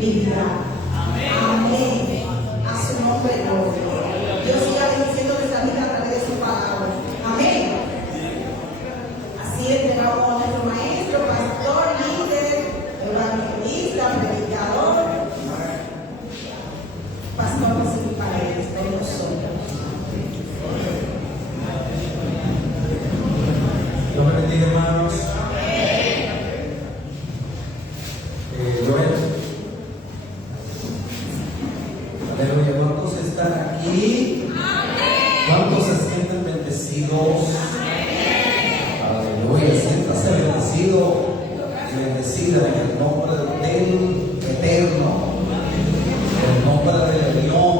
vivirá. Amén. A su nombre, gloria. Dios siga bendiciendo nuestra vida a través de su palabra. Amén. Así entregamos a nuestro maestro, pastor, líder, evangelista, predicador, pastor principal de nosotros. Dios me bendiga, hermanos. Bueno, aleluya. ¿Cuántos están aquí? ¿Cuántos se sienten bendecidos? Aleluya. Siéntase bendecido y bendecida en el nombre del Eterno, en el nombre del León,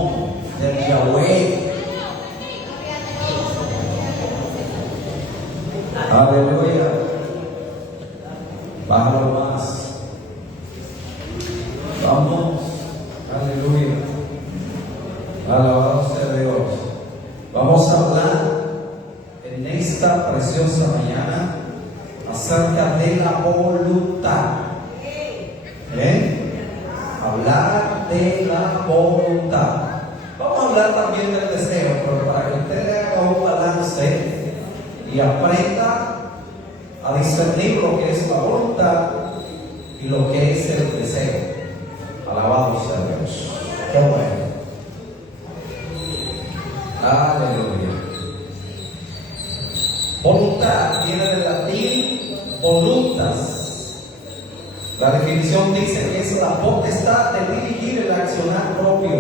del Yahweh. Aleluya. Bájalo más. Vamos. Aleluya. Alabado sea Dios. Vamos a hablar en esta preciosa mañana acerca de la voluntad. Hablar de la voluntad. Vamos a hablar también del deseo, pero para que usted haga un balance y aprenda a discernir lo que es la voluntad y lo que es el deseo. Alabado sea Dios. Qué bueno. Aleluya. Voluntad viene del latín voluntas. La definición dice que es la potestad de dirigir el accionar propio.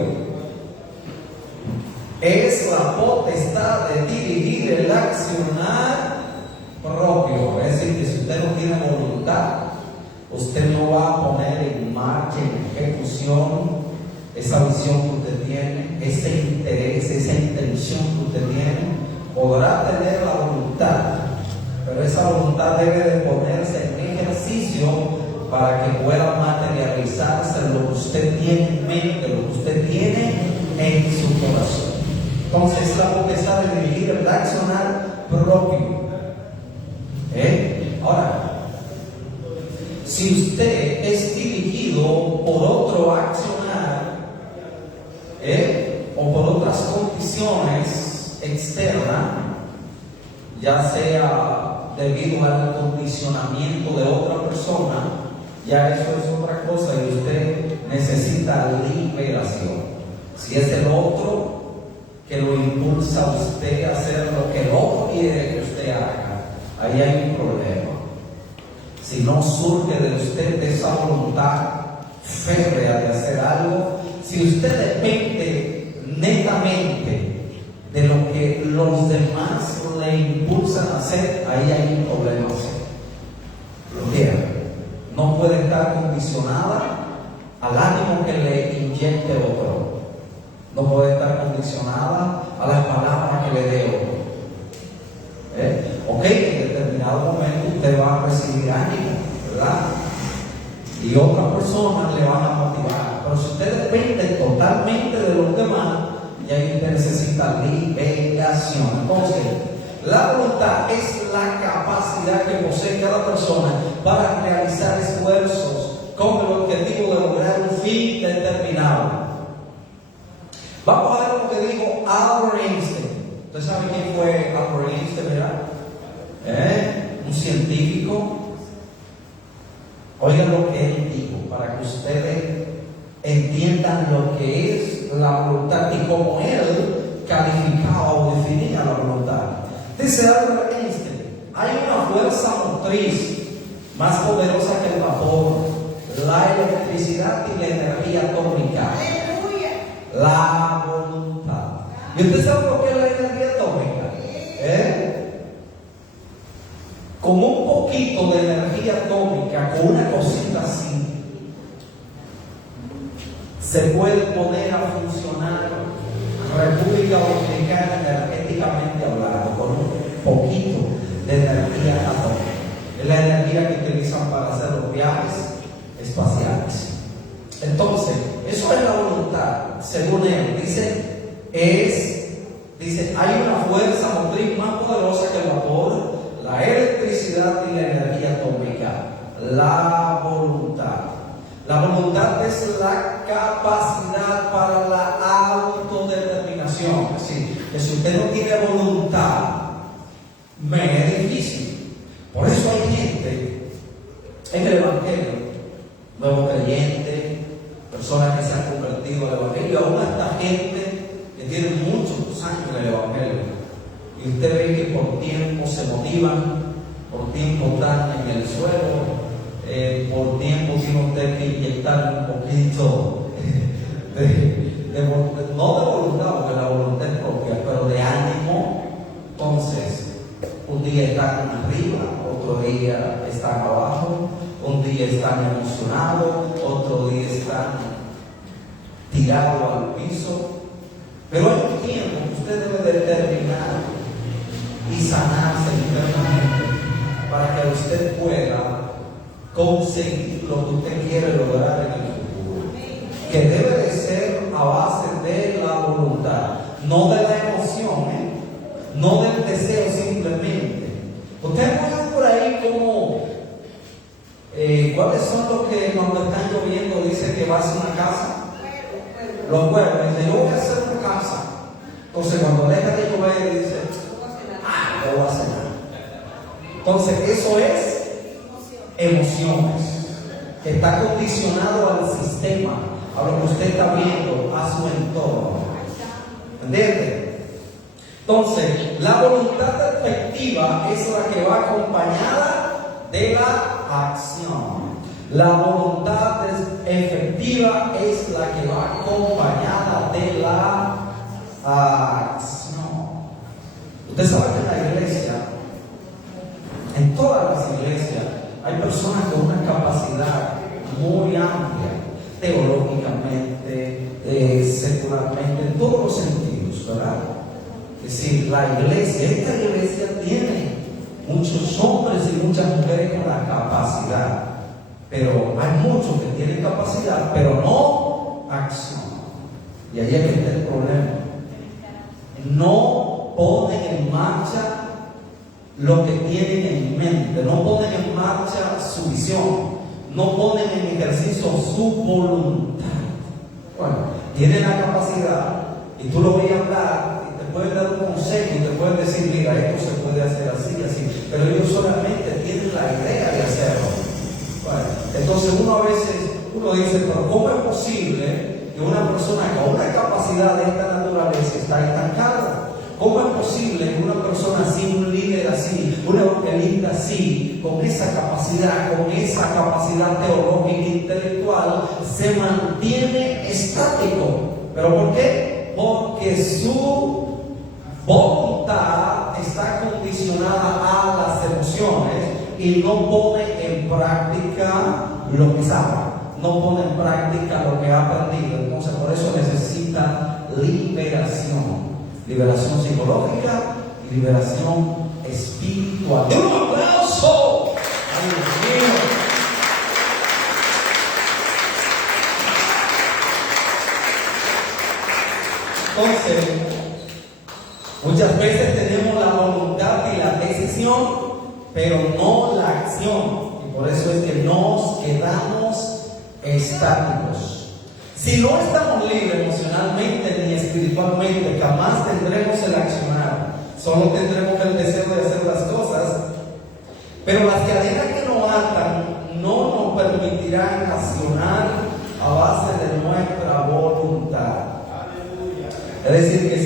Es la potestad de dirigir el accionar propio. Es decir, que si usted no tiene voluntad, usted no va a poner en marcha, en ejecución, esa visión que usted tiene, ese interés, esa intención que usted tiene. Podrá tener la voluntad, pero esa voluntad debe de ponerse en ejercicio para que pueda materializarse lo que usted tiene en mente, lo que usted tiene en su corazón. Entonces, la potestad de dirigir el accionar propio. Ahora, si usted es dirigido por otro accionar, o por otras condiciones externas, ya sea debido al condicionamiento de otra persona, ya eso es otra cosa y usted necesita liberación. Si es el otro que lo impulsa a usted a hacer lo que el otro quiere que usted haga, ahí hay un problema. Si no surge de usted esa voluntad férrea de hacer algo, si usted depende netamente de lo que los demás le impulsan a hacer, ahí hay un problema. No puede estar condicionada al ánimo que le inyecte otro. No puede estar condicionada a las palabras que le dé otro. Ok, en determinado momento usted va a recibir ánimo, ¿verdad? Y otras personas le van a motivar. Pero si usted depende totalmente de los demás, ya usted necesita liberación. Entonces, la voluntad es la capacidad que posee cada persona para realizar esfuerzos con el objetivo de lograr un fin determinado. Vamos a ver lo que dijo Albert Einstein. ¿Usted sabe quién fue Albert Einstein, verdad? Un científico. Oigan lo que él dijo para que ustedes entiendan lo que es la voluntad y cómo él calificaba o definía la voluntad. Dice Albert Einstein: hay una fuerza motriz más poderosa que el vapor, la electricidad y la energía atómica. La voluntad. ¿Y usted sabe lo que es la energía atómica? Con un poquito de energía atómica, con una cosita así, se puede poner a funcionar República Dominicana energéticamente hablando, con un poquito de energía atómica. Es la energía que utilizan para hacer los viajes espaciales. Entonces, eso es la voluntad, según él. Dice, hay una fuerza motriz más poderosa que el vapor, la electricidad y la energía atómica, la voluntad. La voluntad es la capacidad para la autodeterminación. Es decir, que si usted no tiene voluntad, me es difícil. Por eso hay gente en el Evangelio, nuevos creyentes, personas que se han convertido al Evangelio, aún hasta gente que tiene muchos años en el Evangelio. Y usted ve que por tiempo se motivan, por tiempo están en el suelo, por tiempo tiene usted que inyectar un poquito no de voluntad, porque la voluntad es propia, pero de ánimo. Entonces, un día están arriba, otro día están abajo, un día están emocionados, otro día están tirados al piso. Pero hay un tiempo que usted debe determinar y sanarse internamente para que usted pueda conseguir lo que usted quiere lograr en el futuro, que debe de ser a base de la voluntad, no de la emoción, no del deseo simplemente. Ustedes ven por ahí como ¿cuáles son los que cuando están lloviendo dicen que va a hacer una casa? Los pueblos dicen, yo voy a hacer una casa. Entonces cuando deja de llover dice, no voy a hacer nada. Entonces eso es emociones, que está condicionado al sistema, a lo que usted está viendo, a su entorno. ¿Entiende? Entonces, la voluntad efectiva es la que va acompañada de la acción. La voluntad efectiva es la que va acompañada de la acción. Usted sabe que en la iglesia, en todas las iglesias, hay personas con una capacidad muy amplia, teológicamente, secularmente, en todos los sentidos, ¿verdad? Es decir, esta iglesia tiene muchos hombres y muchas mujeres con la capacidad, pero hay muchos que tienen capacidad, pero no acción. Y ahí es que está el problema. No ponen en marcha lo que tienen en mente, no ponen en marcha su visión, no ponen en ejercicio su voluntad. Bueno, tienen la capacidad y tú lo ves hablar y te pueden dar un consejo y te pueden decir, mira, esto se puede hacer así, así, pero ellos solamente tienen la idea de hacerlo. Bueno, entonces uno dice, pero ¿cómo es posible que una persona con una capacidad de esta naturaleza está estancada? ¿Cómo es posible que una persona así, un líder así, un evangelista así, con esa capacidad teológica e intelectual, se mantiene estático? ¿Pero por qué? Porque su voluntad está condicionada a las emociones y no pone en práctica lo que sabe, no pone en práctica lo que ha aprendido. Entonces, por eso necesita liberación. Liberación psicológica y liberación espiritual. ¡Un aplauso! ¡Ay, Dios mío! Entonces, muchas veces tenemos la voluntad y la decisión, pero no la acción. Y por eso es que nos quedamos estáticos. Si no estamos libres emocionalmente ni espiritualmente, jamás tendremos el accionar. Solo tendremos el deseo de hacer las cosas. Pero las cadenas que nos atan no nos permitirán accionar a base de nuestra voluntad. Es decir, que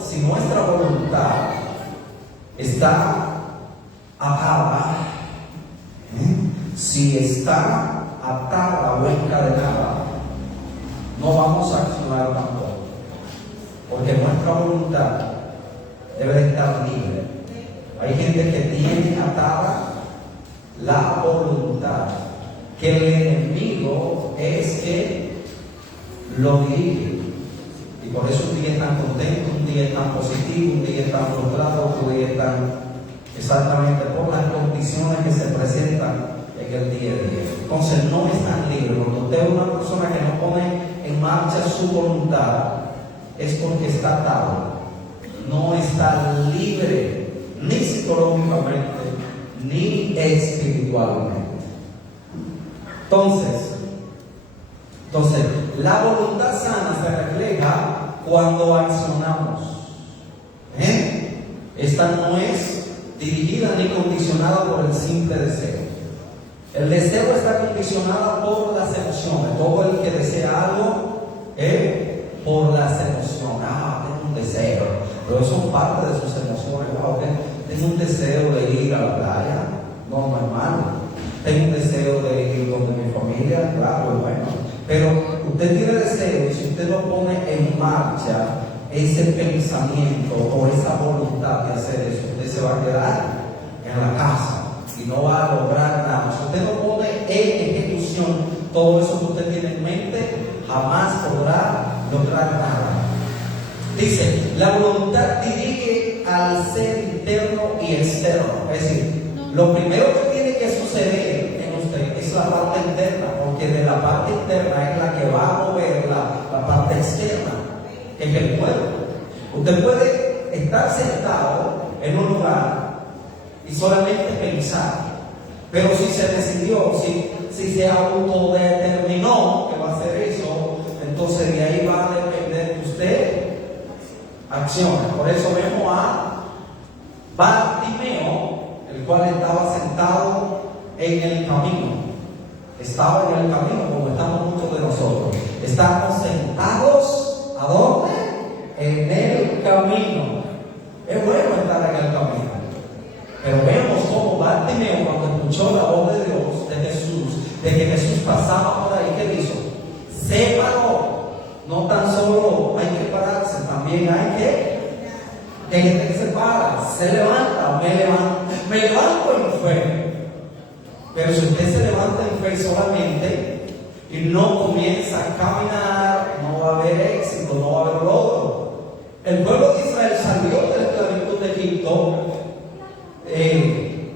si nuestra voluntad está atada, si está atada o encadenada, no vamos a accionar tampoco, porque nuestra voluntad debe de estar libre. Hay gente que tiene atada la voluntad, que el enemigo es que lo dirige, y por eso un día están contentos, un día están positivos, un día están frustrados, otro día están exactamente por las condiciones que se presentan en el día a día. Entonces no están libres. Cuando usted es una persona que no pone en marcha su voluntad, es porque está atado, no está libre, ni psicológicamente, ni espiritualmente. Entonces, Entonces, la voluntad sana se refleja cuando accionamos. Esta no es dirigida ni condicionada por el simple deseo. El deseo está condicionado por las emociones. Todo el que desea algo, por las emociones. Tengo un deseo. Pero eso es parte de sus emociones. Tengo un deseo de ir a la playa. No es malo. Tengo un deseo de ir donde mi familia. Claro, es bueno. Pero usted tiene deseo y si usted lo pone en marcha, ese pensamiento o esa voluntad de hacer eso, usted se va a quedar en la casa y no va a lograr nada. Si usted no pone en ejecución todo eso que usted tiene en mente, jamás podrá lograr nada. Dice, la voluntad dirige al ser interno y externo. Es decir, lo primero que tiene que suceder en usted es la parte interna, porque de la parte interna es la que va a mover la parte externa, que es el cuerpo. Usted puede estar sentado en un lugar y solamente pensar, pero si se decidió, si se autodeterminó que va a hacer eso, entonces de ahí va a depender de usted acciones. Por eso vemos a Bartimeo, el cual estaba sentado en el camino. Estaba en el camino, como estamos muchos de nosotros. Estamos sentados, ¿a dónde? En el camino. Es bueno estar en el camino. Pero vemos cómo Bartimeo, cuando escuchó la voz de Dios, de que Jesús pasaba por ahí, ¿qué hizo? Se paró. No tan solo hay que pararse, también hay que gente que se para, se levanta, me levanto en fe. Pero si usted se levanta en fe solamente y no comienza a caminar, no va a haber éxito, no va a haber logro. El pueblo de Israel salió de la esclavitud de Egipto,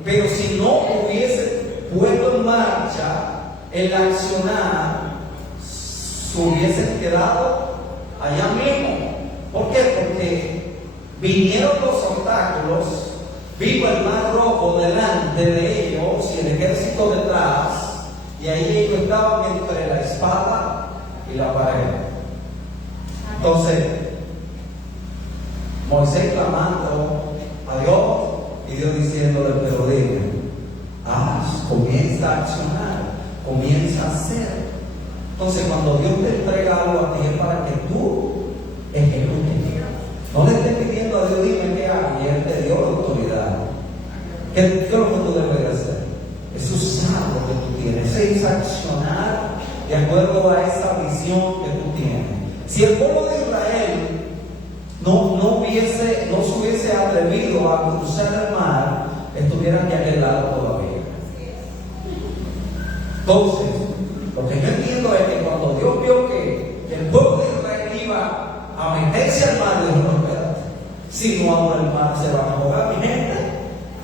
pero si no hubiese puesto en marcha el accionar, se hubiesen quedado allá mismo. ¿Por qué? Porque vinieron los obstáculos, vino el mar rojo delante de ellos y el ejército detrás, y ahí ellos estaban entre la espada y la pared. Entonces, Moisés clamando a Dios y Dios diciéndole, pero dime, comienza a accionar, comienza a hacer. Entonces, cuando Dios te entrega algo a ti es para que tú ejecutes. No le estés pidiendo a Dios, dime qué hago, y Él te dio la autoridad. ¿Qué es lo que tú debes hacer? Es usar lo que tú tienes, es accionar de acuerdo a esa visión que tú tienes. Si el pueblo de Israel no se hubiese atrevido a cruzar el mar, estuvieran de aquel lado todavía. Entonces, lo que yo entiendo es que cuando Dios vio que el pueblo de Israel iba a meterse al mar, Dios no, espérate, si no abro el mar se va a ahogar mi gente.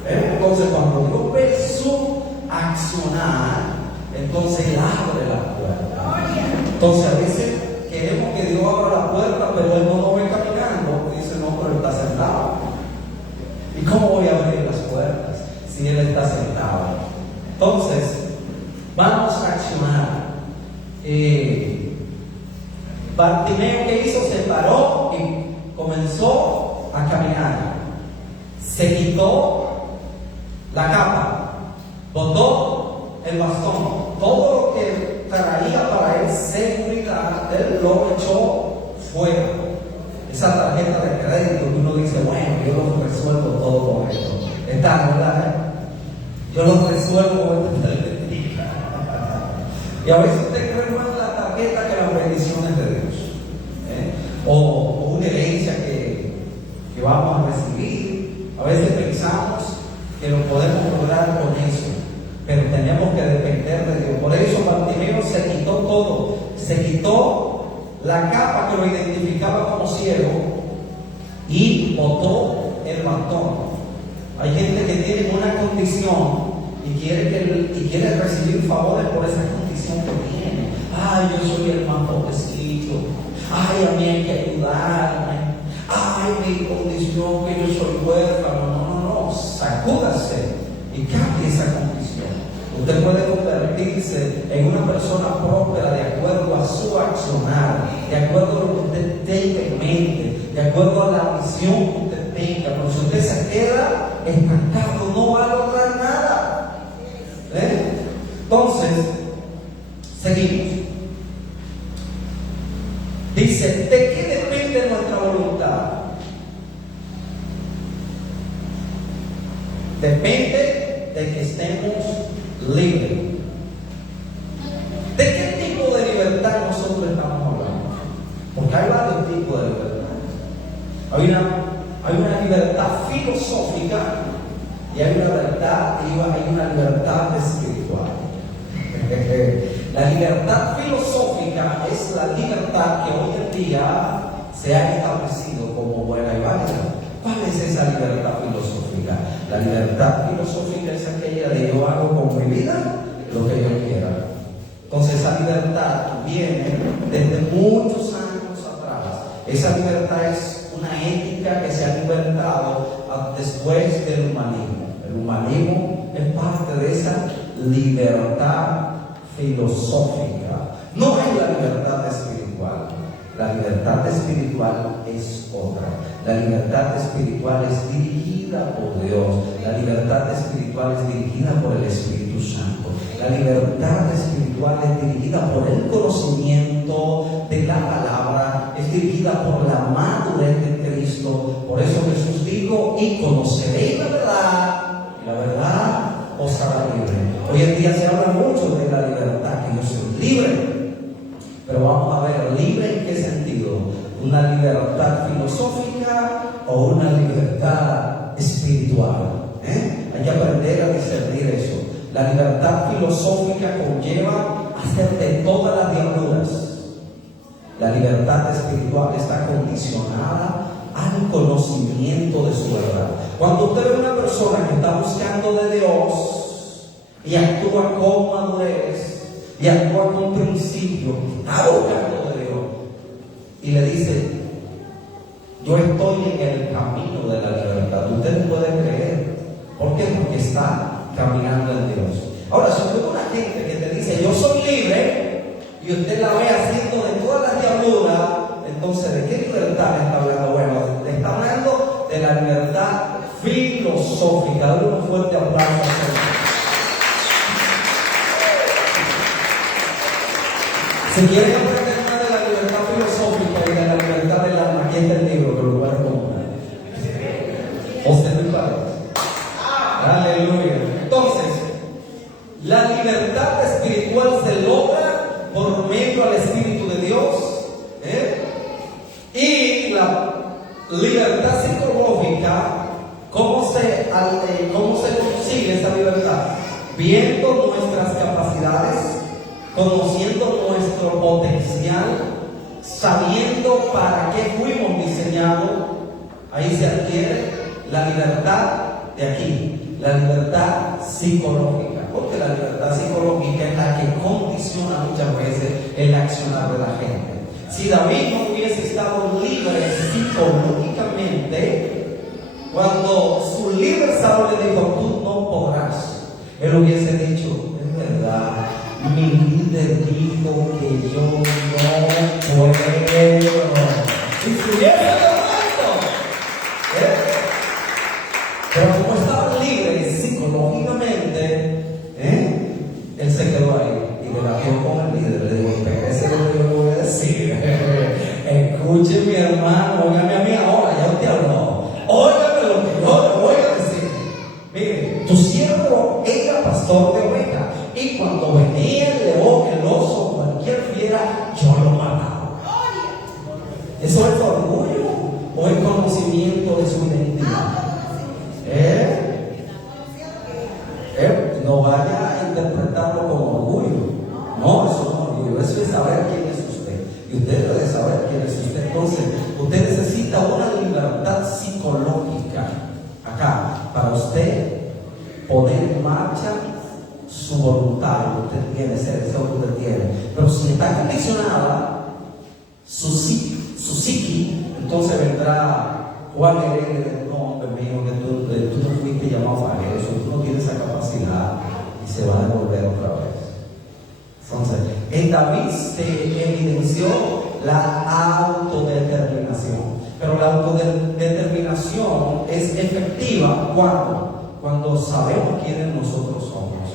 Entonces cuando Dios ve su accionar, entonces Él abre la puerta. Entonces a veces queremos que Dios abra la puerta, pero Él no nos ve caminando. Dice, no, pero Él está sentado. ¿Y cómo voy a abrir las puertas si Él está sentado? Entonces, vamos a accionar. Bartimeo, ¿qué hizo? Se paró y comenzó a caminar. Se quitó la capa, botó el bastón, todo lo que traía para él seguridad, él lo echó fuera. Esa tarjeta de crédito que uno dice, bueno, yo lo resuelvo todo con esto. Está, ¿verdad? Yo lo resuelvo con esta tarjetita. Y a veces usted cree más en la tarjeta que las bendiciones de Dios. O una herencia que vamos a recibir. A veces pensamos que lo podemos lograr con eso, pero tenemos que depender de Dios. Por eso Bartimeo se quitó todo, se quitó la capa que lo identificaba como ciego y botó el bastón. Hay gente que tiene una condición y quiere recibir favores por esa condición que tiene. Ay, yo soy el más pobrecito. Ay, a mí hay que ayudarme. Ay, mi condición, que yo soy huérfano. No, sacúdase y cambie esa condición. Usted puede convertirse en una persona próspera de acuerdo a su acuerdo a la visión que usted tenga. Pero si usted se queda estancado, no va a lograr nada. Entonces, seguimos. Dice, ¿de qué depende nuestra voluntad? Depende de que estemos libres. ¿De qué tipo de libertad nosotros estamos hablando? Porque hay varios tipos de libertad. Hay una libertad filosófica y hay una libertad espiritual. La libertad filosófica es la libertad que hoy en día se ha establecido como buena y válida. ¿Cuál es esa libertad filosófica? La libertad filosófica es aquella de yo hago con mi vida lo que yo quiera. Entonces esa libertad viene desde muchos años atrás. Esa libertad es una ética que se ha libertado después del humanismo. El humanismo es parte de esa libertad filosófica. No es la libertad espiritual. La libertad espiritual es otra. La libertad espiritual es dirigida por Dios. La libertad espiritual es dirigida por el Espíritu Santo. La libertad espiritual es dirigida por el conocimiento de la palabra, es dirigida por la madurez de Cristo. Por eso Jesús dijo, y conoceréis la verdad, y la verdad os hará libre. Hoy en día se habla mucho de la libertad, que yo soy libre. Pero vamos a ver, ¿libre en qué sentido? ¿Una libertad filosófica o una libertad espiritual? Hay que aprender a discernir eso. La libertad filosófica conlleva hacer de todas las diabluras. La libertad espiritual está condicionada al conocimiento de su verdad. Cuando usted ve una persona que está buscando de Dios y actúa con madurez y actúa con principio, está buscando de Dios y le dice, yo estoy en el camino de la libertad, usted no puede creer. ¿Por qué? Porque está caminando en Dios. Ahora, si usted ve una gente que te dice yo soy libre y usted la ve haciendo de todas las diabluras, entonces ¿de qué libertad está hablando? Bueno, le está hablando de la libertad filosófica. Dale un fuerte aplauso al Señor. Si quieren aprender más de la libertad filosófica y de la libertad del alma, aquí está el libro que lo pueden comprar. ¿Usted me parece? Aleluya. Entonces, la libertad espiritual se logra por medio al Espíritu de Dios. Y la libertad psicológica, ¿cómo se consigue esa libertad? Viendo nuestras capacidades, conociendo nuestro potencial, sabiendo para qué fuimos diseñados. Ahí se adquiere la libertad de aquí, la libertad psicológica, porque la libertad psicológica es la que condiciona muchas veces el accionar de la gente. Si David no hubiese estado libre psicológicamente, cuando su líder Saúl le dijo, tú no podrás, él hubiese dicho, es verdad, mi líder dijo que yo no puedo. Y se hubiese muerto. Pero como estaba libre psicológicamente, él se quedó ahí y debatió con el líder. Le dijo, espérese lo que yo voy a decir. Escuche mi hermano, óigame a mí ahora, ya usted habló. Óigame lo que yo le voy a decir. Mire, tu siervo era pastor de ovejas. Y cuando venía el león, el oso, cualquier fiera, yo lo mataba. ¿Eso es orgullo o es conocimiento de su identidad? No vaya a interpretarlo como orgullo. No, eso no es orgullo. Eso es saber quién es usted. Y usted debe saber quién es usted. Entonces, usted necesita una libertad psicológica acá para usted poner en marcha su voluntad que usted tiene, ese deseo que usted tiene. Pero si está condicionada su psiqui, entonces vendrá Juan Heredia, no, hombre mío, que tú no fuiste llamado para eso, tú no tienes esa capacidad, y se va a devolver otra vez. Entonces, en David se evidenció la autodeterminación. Pero la autodeterminación es efectiva cuando sabemos quiénes nosotros somos,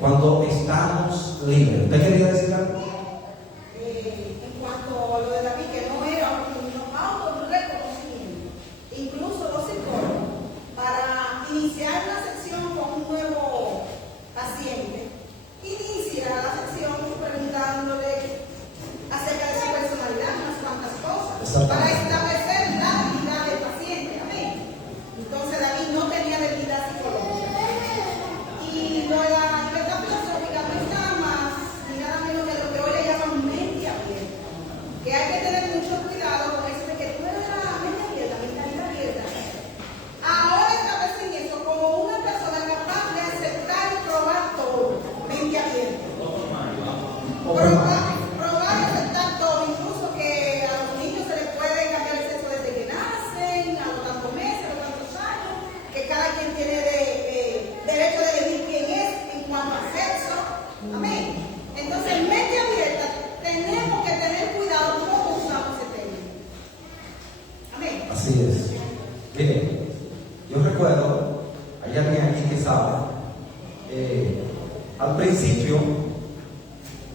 cuando estamos libres. ¿Usted quería decir algo? En cuanto a lo de David, que no era un autorreconocimiento, incluso los psicólogos, para iniciar la sección con un nuevo paciente, inicia la sección preguntándole acerca de su personalidad, unas cuantas cosas, para establecer la habilidad del paciente. Amén. Entonces David no tenía debilidad psicológica. Y la libertad filosófica no es nada más ni nada menos que lo que hoy le llaman mente abierta. Que hay que tener mucho cuidado con eso de que tú eres la mente abierta, mentalidad abierta. Ahora establecen eso como una persona capaz de aceptar y probar todo. Mente abierta. Probar y aceptar todo, incluso que a los niños se les puede cambiar el sexo desde que nacen, a los tantos meses, a los tantos años, que cada quien tiene derecho de elegir quién es en cuanto a sexo. Amén. Entonces, mente abierta, tenemos que tener cuidado cómo usamos ese término. Amén. Así es. Miren, yo recuerdo, hay alguien aquí que sabe, al principio,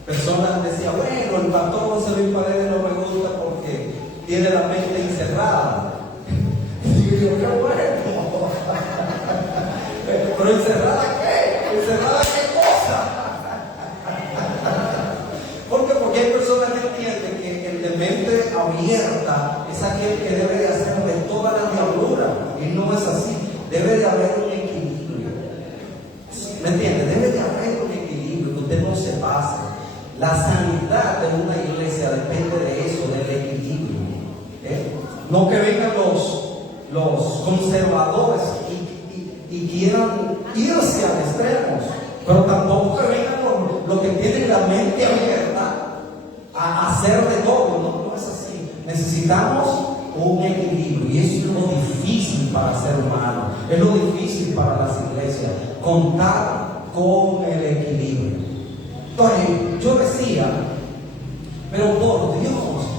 personas decían, bueno, el pastor José Luis Paredes no me gusta porque tiene la mente encerrada. Y yo, qué bueno. Pero encerrada qué? ¿Encerrada qué cosa? Porque hay personas que entienden que el de mente abierta es aquel que debe de hacer de toda la diablura. Y no es así. Debe de haber un equilibrio. ¿Me entiende? Debe de haber un equilibrio, que usted no se pase. La sanidad de una iglesia depende de eso, del equilibrio. No que vengan los conservadores y quieran irse al extremo, pero tampoco que vengan los que tienen la mente abierta a hacer de todo. No es así. Necesitamos un equilibrio, y eso es lo difícil para el ser humano, es lo difícil para las iglesias, contar con el equilibrio. Entonces, yo decía, pero por Dios,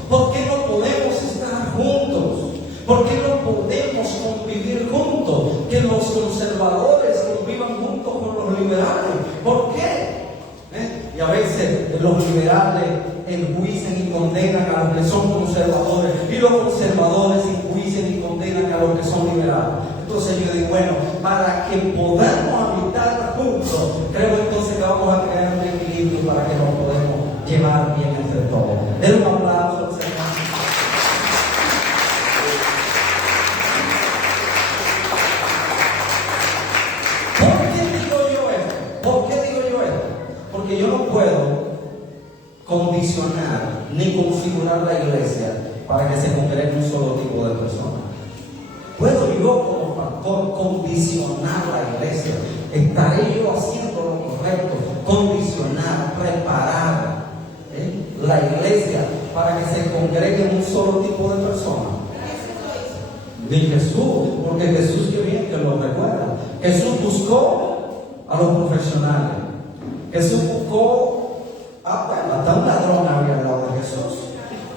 ¿por qué no podemos estar juntos? ¿Por qué no podemos convivir juntos? Que los conservadores convivan juntos con los liberales. ¿Por qué? Y a veces los liberales enjuician y condenan a los que son conservadores, y los conservadores enjuician y condenan a los que son liberales. Entonces yo digo, bueno, para que podamos habitar juntos, creo entonces que vamos a crear un equilibrio para que nos podamos llevar bien entre todos. Den un aplauso al Señor. ¿Por qué digo yo esto? ¿Por qué digo yo esto? Porque yo no puedo condicionar ni configurar la iglesia para que se congregue un solo tipo de personas. ¿Puedo yo como pastor condicionar la iglesia? ¿Estaré yo haciendo lo correcto? Condicionar, preparar la iglesia para que se congregue un solo tipo de personas. Ni Jesús, porque Jesús, que bien que lo recuerda. Jesús buscó a los profesionales. Jesús buscó, hasta un ladrón había al lado de Jesús.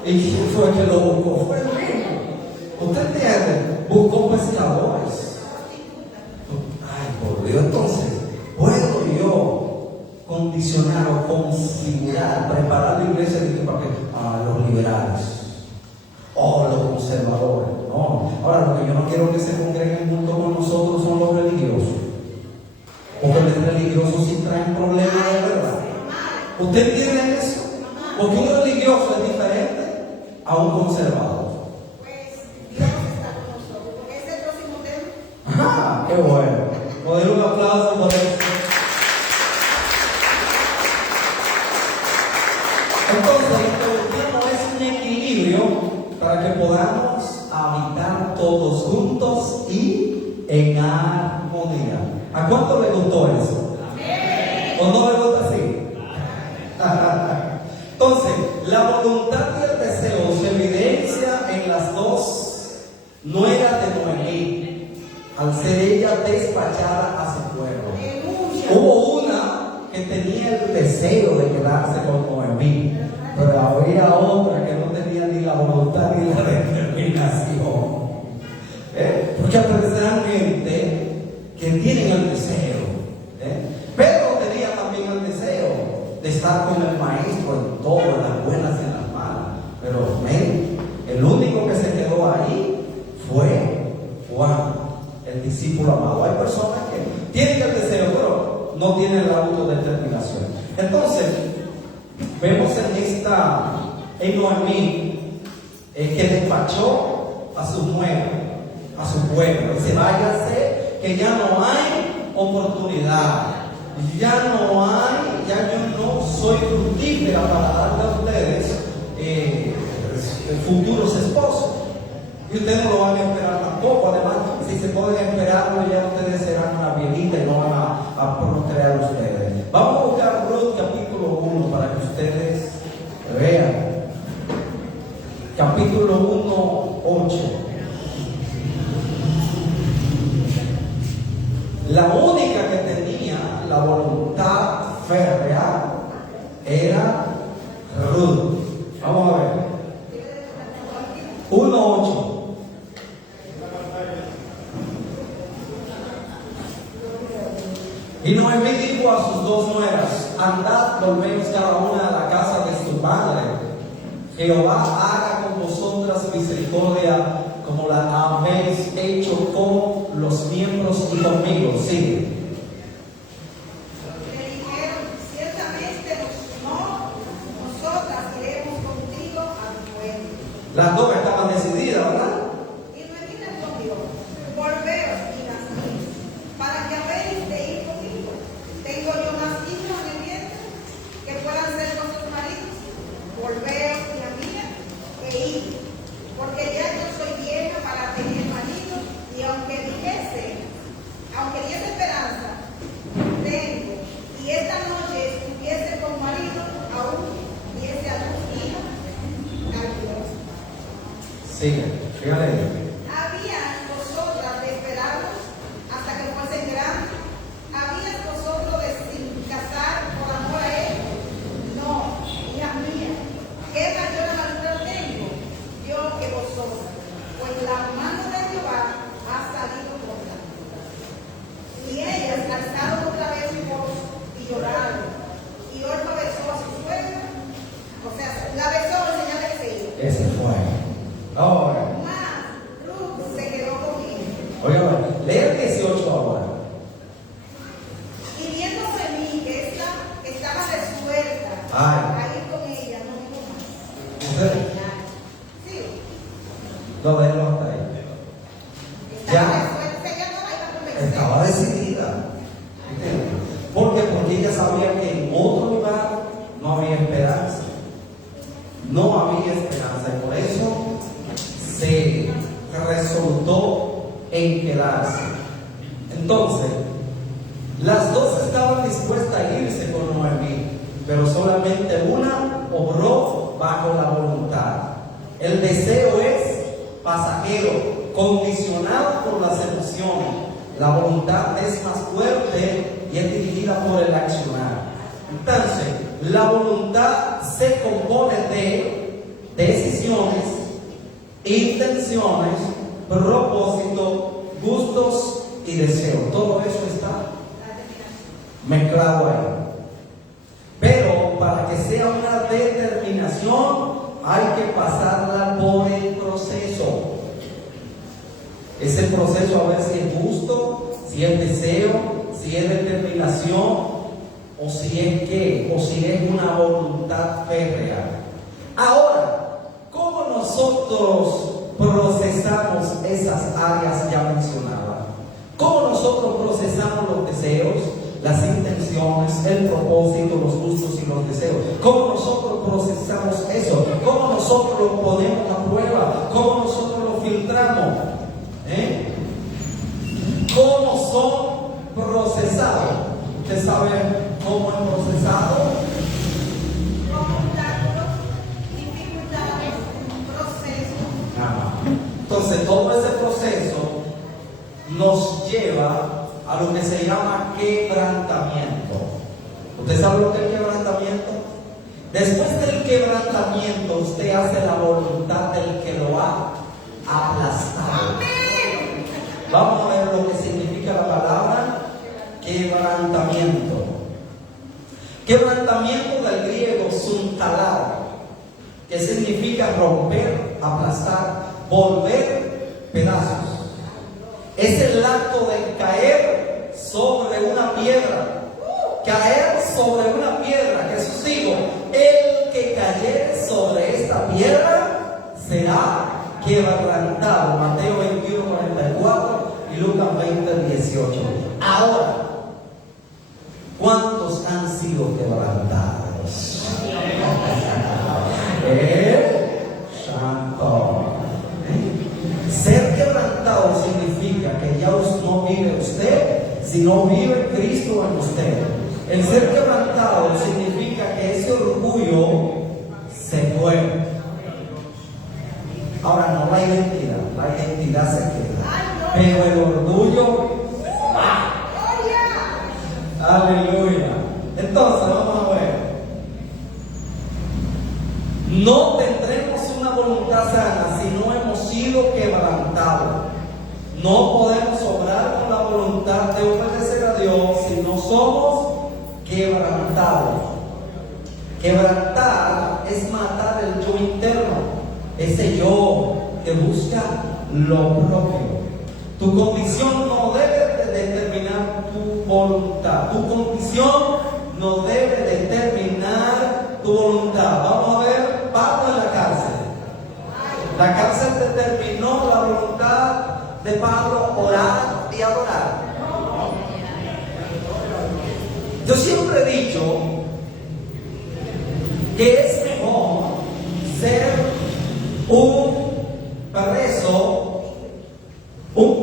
¿Y quién fue el que lo buscó? Fue el mismo. ¿Usted entiende? Buscó pescadores. Ay, por Dios, entonces, ¿puedo yo condicionar o configurar, preparar la iglesia para que a los liberales o los conservadores? No. Ahora, lo que yo no quiero que se congreguen junto con nosotros son los religiosos. Porque los religiosos sí traen problemas de verdad. ¿Usted entiende eso? Porque un religioso es diferente a un conservador. ¡Ah, qué bueno! Poder un aplauso por eso. Entonces, lo que buscamos es un equilibrio para que podamos habitar todos juntos y en armonía. ¿A cuánto le gustó eso? ¿O no le gusta así? Entonces, la voluntad y el deseo se evidencia en las dos nueras de Noemí, al ser ella despachada a su pueblo. Hubo una que tenía el deseo de quedarse con Noemí, pero había otra que no tenía ni la voluntad ni la determinación. discípulo amado. Hay personas que tienen el deseo, pero no tienen la autodeterminación. Entonces, vemos en Noemí, que despachó a su pueblo. Dice, váyase, que ya no hay oportunidad. Ya yo no soy fructífera para darle a ustedes futuros esposos. Y ustedes no lo van a esperar tampoco. Además, si se pueden esperarlo, ya ustedes serán una viejita y no van a procrear ustedes. Vamos a buscar Ruth capítulo 1 para que ustedes vean. Capítulo 1, 8. La única que tenía la voluntad férrea era Ruth. Vamos a ver. 1:8. Y Noemí dijo a sus dos nueras: andad, volvemos cada una a la casa de su padre. Jehová haga con vosotras misericordia como la habéis hecho con los miembros y conmigo. Sigue. Le dijeron: ciertamente nosotras iremos contigo al pueblo. Las dos estaban decididas, ¿verdad? Y Noemí respondió: volveos, hijas mías, para que habéis de ir conmigo. Tengo yo más hijos en el vientre que puedan ser vuestros maridos. Volveos, hija mía, e id, porque ya yo soy vieja para tener marido, y aunque diese esperanza, tengo, y esta noche estuviese con marido, aún diese a luz hija al Dios. Sigue, fíjate. ¿Habías vosotras de esperarlos hasta que fuesen grandes? ¿Habías vosotros de sin casar por amor a él? No, hija mía, ¿qué mayor amargura tengo yo que vosotras? Pues la mano de Jehová ha salido contra mí. Y ellas alzaron otra vez su voz y lloraron. Y Orpa besó a su suegra, o sea, la besó en señal de que se iba. Ese fue. Ahora, Mas Ruth se quedó con él. oiga, lea el 18 ahora. Y viendo Noemí que esta estaba resuelta Ay. a ir con ella, no dijo más. Usted, Sí, lo de los hasta ahí. estaba Ya. resuelta, ella no la iba a convencer. Estaba decidida. ¿Entiendes? ¿Por qué? Porque ella sabía que en otro lugar no había esperanza. No había esperanza. Y por eso se resolutó en quedarse. Entonces, las dos estaban dispuestas a irse con Noemí, pero solamente una obró bajo la voluntad. El deseo es pasajero, condicionado por las emociones. La voluntad es más fuerte y es dirigida por el accionar. Entonces, la voluntad se compone de decisiones, intenciones, propósito, gustos y deseos. Todo eso está mezclado ahí. Pero para que sea una determinación, hay que pasarla por el proceso. Ese proceso, a ver si es gusto, si es deseo, si es determinación, o si es qué, o si es una voluntad férrea. Ahora, ¿cómo nosotros procesamos esas áreas ya mencionadas? ¿Cómo nosotros procesamos los deseos, las intenciones, el propósito, los gustos y los deseos? ¿Cómo nosotros procesamos eso? ¿Cómo nosotros lo ponemos a prueba? ¿Cómo nosotros lo filtramos? ¿Cómo son procesados? ¿Usted sabe cómo es procesado? Como obstáculos, dificultades, procesos. Entonces, todo ese proceso nos lleva a lo que se llama quebrantamiento. ¿Usted sabe lo que es quebrantamiento? Después del quebrantamiento, usted hace la voluntad del que lo ha aplastado. Vamos a ver lo que significa la palabra quebrantamiento. Quebrantamiento del griego suntalar, que significa romper, aplastar, volver pedazos. Es el acto de caer sobre una piedra. Caer sobre una piedra. Jesús dijo, el que cayere sobre esta piedra será quebrantado. Mateo 21:44 y Lucas 20:18. Ahora, ¿cuántos han sido quebrantados? Santo. Ser quebrantado significa que ya no vive usted, sino vive Cristo en usted. El ser quebrantado significa que ese orgullo se fue. Ahora no la identidad se queda, pero el orgullo, aleluya. Entonces vamos a ver, no tendremos una voluntad sana si no hemos sido quebrantados. No podemos obrar con la voluntad de obedecer a Dios si no somos quebrantados. Quebrantar es matar el yo interno, ese yo que busca lo propio. Tu condición no debe de determinar tu voluntad. Tu condición no debe determinar tu voluntad. Vamos a ver, Pablo en la cárcel. La cárcel determinó la voluntad de Pablo, orar y adorar. Yo siempre he dicho que es mejor ser un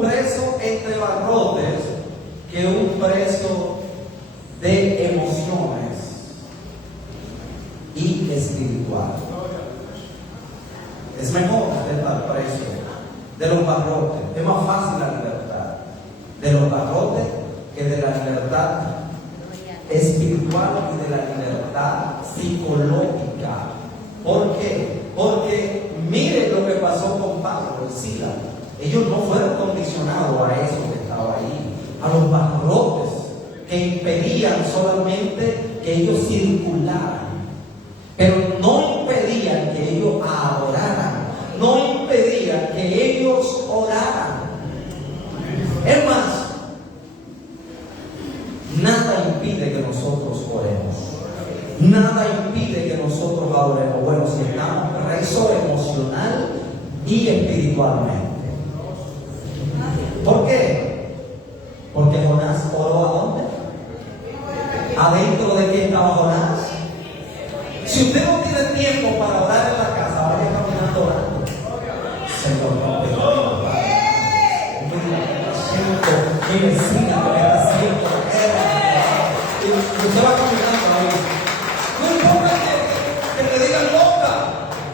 preso entre barrotes que un preso de emociones y espiritual. Es mejor estar preso de los barrotes. Es más fácil la libertad de los barrotes que de la libertad espiritual y de la libertad psicológica. ¿Por qué? Porque miren lo que pasó con Pablo y Silas. Ellos no fueron condicionados a eso que estaba ahí, a los barrotes que impedían solamente que ellos circularan, pero no impedían que ellos adoraran, no impedían que ellos oraran. Es más, nada impide que nosotros oremos. Nada impide que nosotros adoremos. Bueno, si estamos presos emocional y espiritualmente. ¿Por qué? Porque Jonás oró ¿a dónde? ¿Adentro de quién estaba Jonás? Si usted no tiene tiempo para orar en la casa, vaya caminando orando. Señor, no te pido, Padre. Siento mi vecina que me está haciendo. Y usted va caminando ahí. No importa que te digan loca,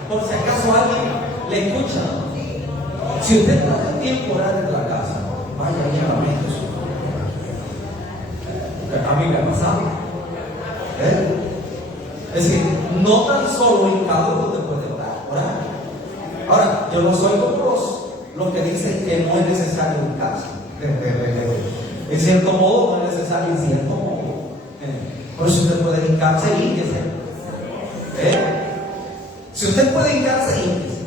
por si acaso alguien le escucha. Si usted no tiene tiempo orar en la casa, vaya ahí a la mente. A mí me ha pasado. Es decir, no tan solo en cada uno te puede orar. Ahora, yo no soy como los que dicen que no es necesario en casa. En cierto modo, no es necesario en cierto modo. Por eso usted puede hincarse y ínquese. Si usted puede hincarse, ínquese.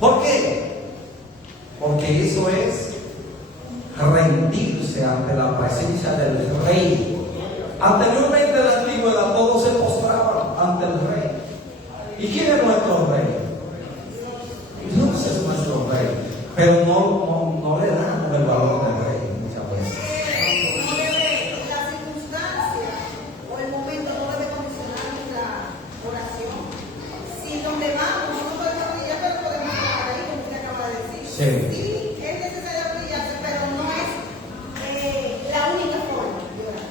¿Por qué? Porque eso es rendirse ante la presencia del Rey. Anteriormente en la antigüedad todos se postraban ante el Rey. ¿Y quién es nuestro Rey? Dios es nuestro Rey, pero no le damos el valor del Rey muchas veces. La circunstancia o el momento no debe condicionar nuestra oración. Si donde vamos no podemos brillar, pero podemos estar ahí, como usted acaba de decir. Sí. Es necesario brillarse, pero no es la única forma de orar.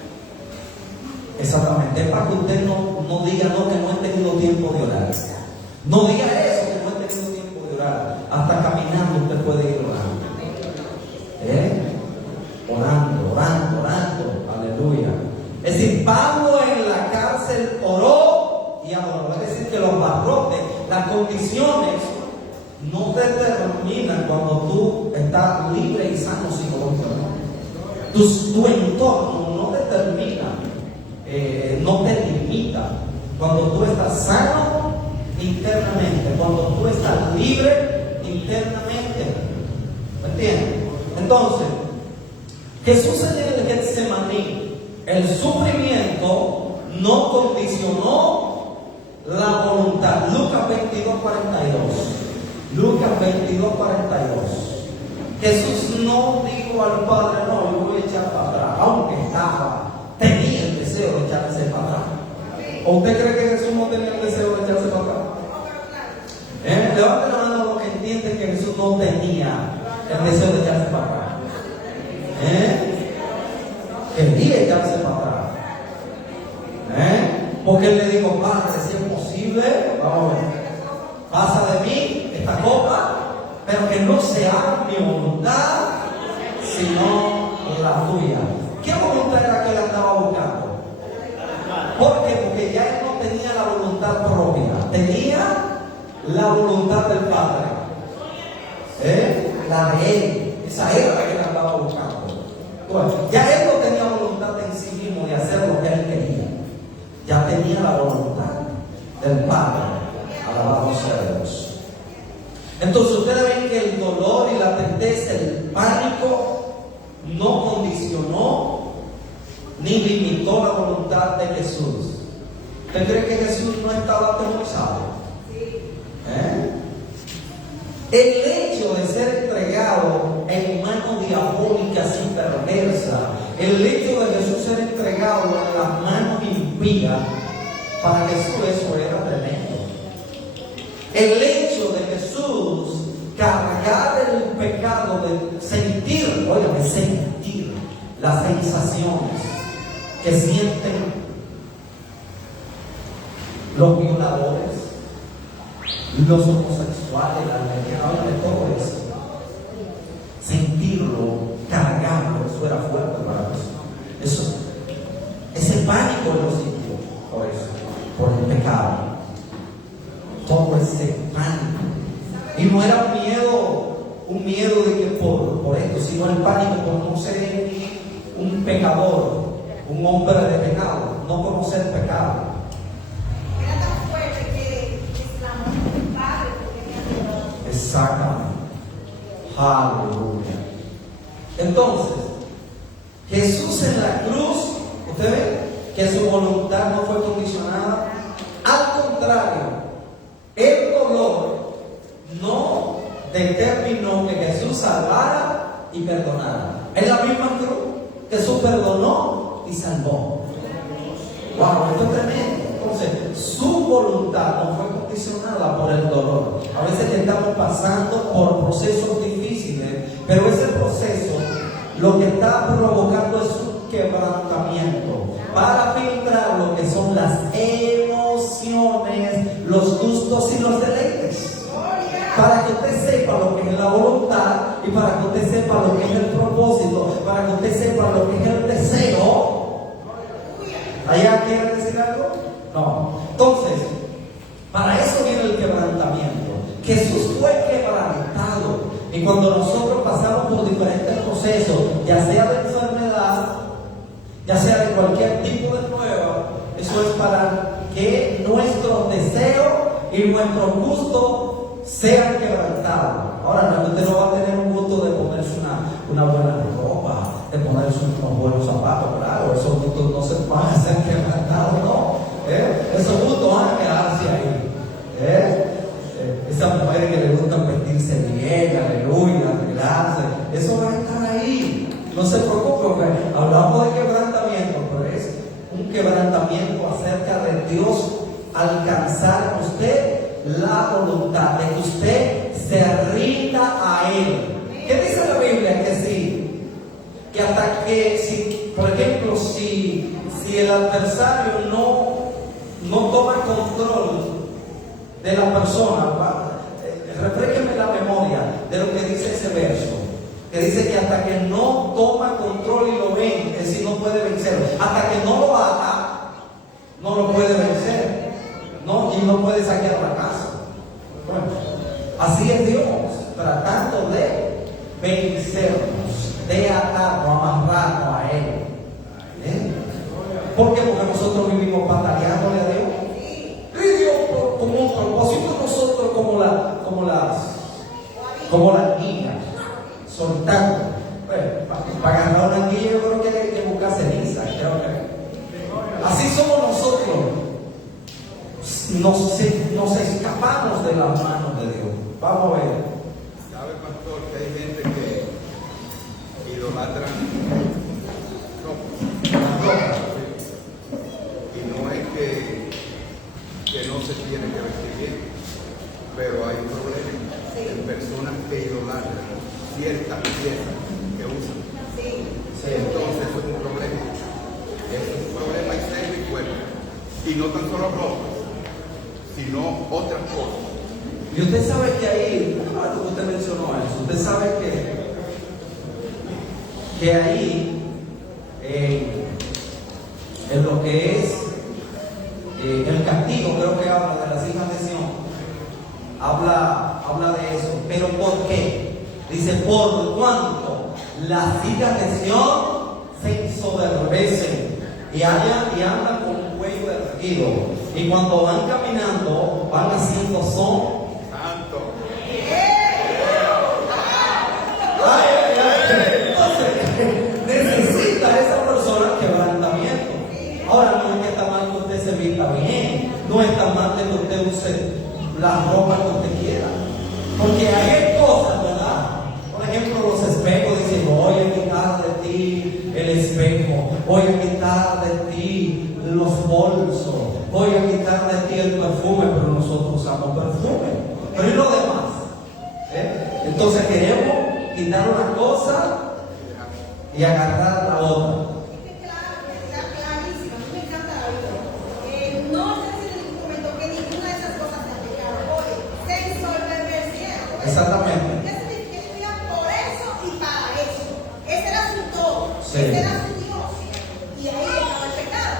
Exactamente, es para que usted no diga no, que no he tenido tiempo de orar. No diga eso, que no he tenido tiempo de orar. Hasta caminando usted puede ir orando. Orando. Aleluya. Es decir, Pablo en la cárcel oró y adoró. Es decir, que los barrotes, las condiciones no te determinan cuando tú estás libre y sano psicológicamente. Tu entorno no determina, no te limita. Cuando tú estás sano internamente, cuando tú estás libre internamente. ¿Me entiendes? Entonces, Jesús en el Getsemaní, el sufrimiento no condicionó la voluntad. Lucas 22:42. Lucas 22:42. Jesús no dijo al Padre, no, yo voy a echar para atrás, aunque tenía el deseo de echarse para atrás. ¿O usted cree que Jesús no tenía el deseo de echarse para atrás? Levante la mano los que entienden que Jesús no tenía el deseo de echarse para atrás. Quería echarse para atrás. Porque él le dijo, Padre, si es posible, vamos a ver, pasa de mí esta copa, pero que no se haga mi voluntad, sino la tuya. ¿Qué voluntad era que él andaba buscando? ¿Por qué? Porque ya él no tenía la voluntad propia, tenía la voluntad del Padre. La de él. Esa era la que él andaba buscando. Bueno, ya él no tenía voluntad en sí mismo de hacer lo que él quería. Ya tenía la voluntad del Padre. Alabado sea Dios. Entonces ustedes ven que el dolor y la tristeza, el pánico, no condicionó ni limitó la voluntad de Jesús. ¿Usted cree que Jesús no estaba atemorizado? El hecho de ser entregado en manos diabólicas y perversas, el hecho de Jesús ser entregado en las manos impías, para Jesús eso era tremendo. El hecho de Jesús cargar el pecado, de sentir, óigame, sentir las sensaciones que sienten los violadores, los homosexuales, las lesbianas, de todo eso. Sentirlo, cargarlo, eso era fuerte para Jesús. Ese pánico lo sintió por eso, por el pecado. Todo ese pánico. Y no era un miedo de que por esto, sino el pánico por no ser un pecador, un hombre de pecado, no conocer pecado. Era tan fuerte que exclamó el Padre porque Exactamente. Aleluya. Entonces, Jesús en la cruz, usted ve que su voluntad no fue condicionada. Al contrario, el dolor no determinó que Jesús salvara y perdonara. En la misma cruz, Jesús perdonó y salvó. Wow, esto es tremendo. Entonces, su voluntad no fue condicionada por el dolor. A veces que estamos pasando por procesos difíciles, pero ese proceso lo que está provocando es un quebrantamiento para filtrar lo que son las emociones, los gustos y los deleites. Para que usted sepa lo que es la voluntad y para que usted sepa lo que es el propósito, para que usted sepa lo que es el deseo. ¿Allá quiere decir algo? No. Entonces, para eso viene el quebrantamiento. Jesús fue quebrantado. Y cuando nosotros pasamos por diferentes procesos, ya sea de enfermedad, ya sea de cualquier tipo de prueba, eso es para que nuestros deseos y nuestros gustos sean quebrantados. Ahora, usted no va a tener un gusto de ponerse una buena ropa, de ponerse unos buenos zapatos, claro, esos gustos no se van a ser quebrantados, no. Esos gustos van a quedarse ahí. Esas mujeres que les gustan vestirse bien, aleluya, arreglarse, eso va a estar ahí. No se preocupe, porque hablamos de quebrantamiento, pero es un quebrantamiento acerca de Dios alcanzar en usted la voluntad, de que usted se rinda a Él. ¿Qué dice la Biblia? Que sí, que hasta que, si, por ejemplo, si el adversario no toma control de la persona, refresqueme la memoria de lo que dice ese verso, que dice que hasta que no toma control y lo ven, es decir, no puede vencer. Hasta que no lo haga, no lo puede vencer, ¿no? Y no puede saquear la casa. Bueno, así es Dios, tratando de vencernos, de atarnos, amarrarnos a Él. ¿Por qué? Porque nosotros vivimos batallándole a Dios. Y Dios, como un propósito, nosotros como las niñas, soltando. Para ganar una anguilla yo creo que hay que buscar ceniza. Así somos nosotros. Nos escapamos de las manos de Dios. Vamos a ver. ¿Sabe, pastor, que hay gente que idolatra ropa? Y no es que no se tiene que vestir bien, pero hay un problema en personas que idolatran ciertas piezas que usan. Entonces eso es un problema. Es un problema serio y fuerte. Y no tan solo ropa, sino otras cosas. Y usted sabe que ahí, claro que usted mencionó eso, usted sabe que ahí, en lo que es el castigo, creo que habla de las hijas de Sión, habla de eso. ¿Pero por qué? Dice, por cuanto las hijas de Sión se ensoberbecen y andan con un cuello erguido, y cuando van caminando van haciendo son. Santo. Entonces necesita esa persona quebrantamiento. Ahora no es que está mal que usted se vista bien, no está mal que usted use la ropa que usted quiera, porque hay cosas, ¿verdad? Por ejemplo, los espejos dicen, voy a quitar de ti el espejo, voy a quitar de ti los bolsos, voy a quitar de ti el perfume, pero nosotros usamos perfume. Pero ¿y lo demás? Entonces queremos quitar una cosa y agarrar la otra. Clarísimo, a mí me encanta la vida. No se dice en ningún momento que ninguna de esas cosas se aplicaron. Oye, se ensoberbecieron. Exactamente. ¿Qué significa por eso y para eso? Ese era su todo. Sí. Ese era su Dios. Y ahí estaba el pecado.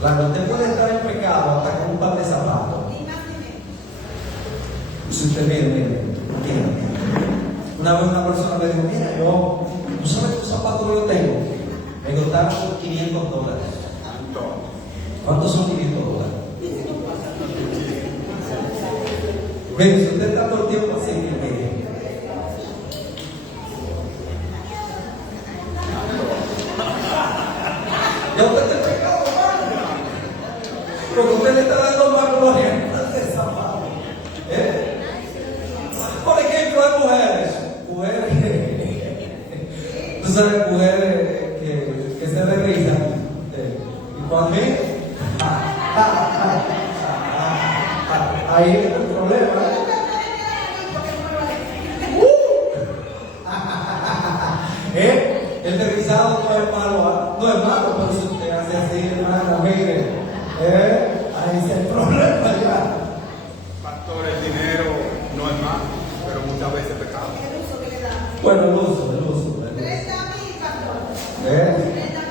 Claro, usted puede estar en pecado hasta con un par de zapatos. Ni más ni menos. Si usted mire. Una vez una persona me dijo, mira, ¿tú sabes qué zapatos yo tengo? Me costaron $500. Santo. ¿Cuántos son $500? Mire, si usted está todo el tiempo así, mire. Ya usted está en pecado, hermano. Porque usted le está dando más gloria a ese zapato. Por ejemplo, hay mujeres, tú sabes, mujeres que se derritan. Y cuando ahí es el problema. El derrizado no es malo, pero si usted hace así, hermano, mire, ahí es el problema ya. Pastor, el dinero no es malo, pero muchas veces pecado. El uso que le da. Bueno, el uso. 30,000, pastor. 30,000 pesos.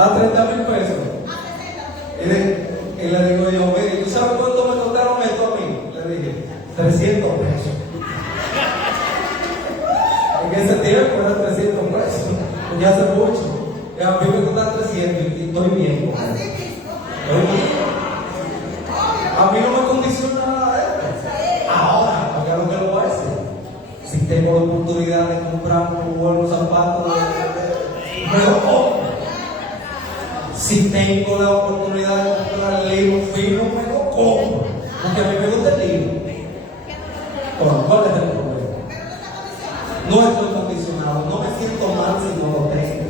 A 30,000 pesos. A 60. Y le digo yo, mire, ¿tú sabes cuánto me costaron esto a mí? Le dije, 300 pesos. En ese tiempo eran 300 pesos. Porque hace mucho. Y a mí me costaron 300 y estoy bien. Así mismo. Estoy bien. A mí no me condiciona nada de esto. Ahora, porque es lo que lo voy a hacer. Si tengo la oportunidad de comprar unos buenos zapatos, me lo compro. Si tengo la oportunidad de comprar el libro fino, me lo compro. Porque a mí me gusta el libro. ¿Cuál es el problema? No estoy condicionado, no me siento mal si no lo tengo.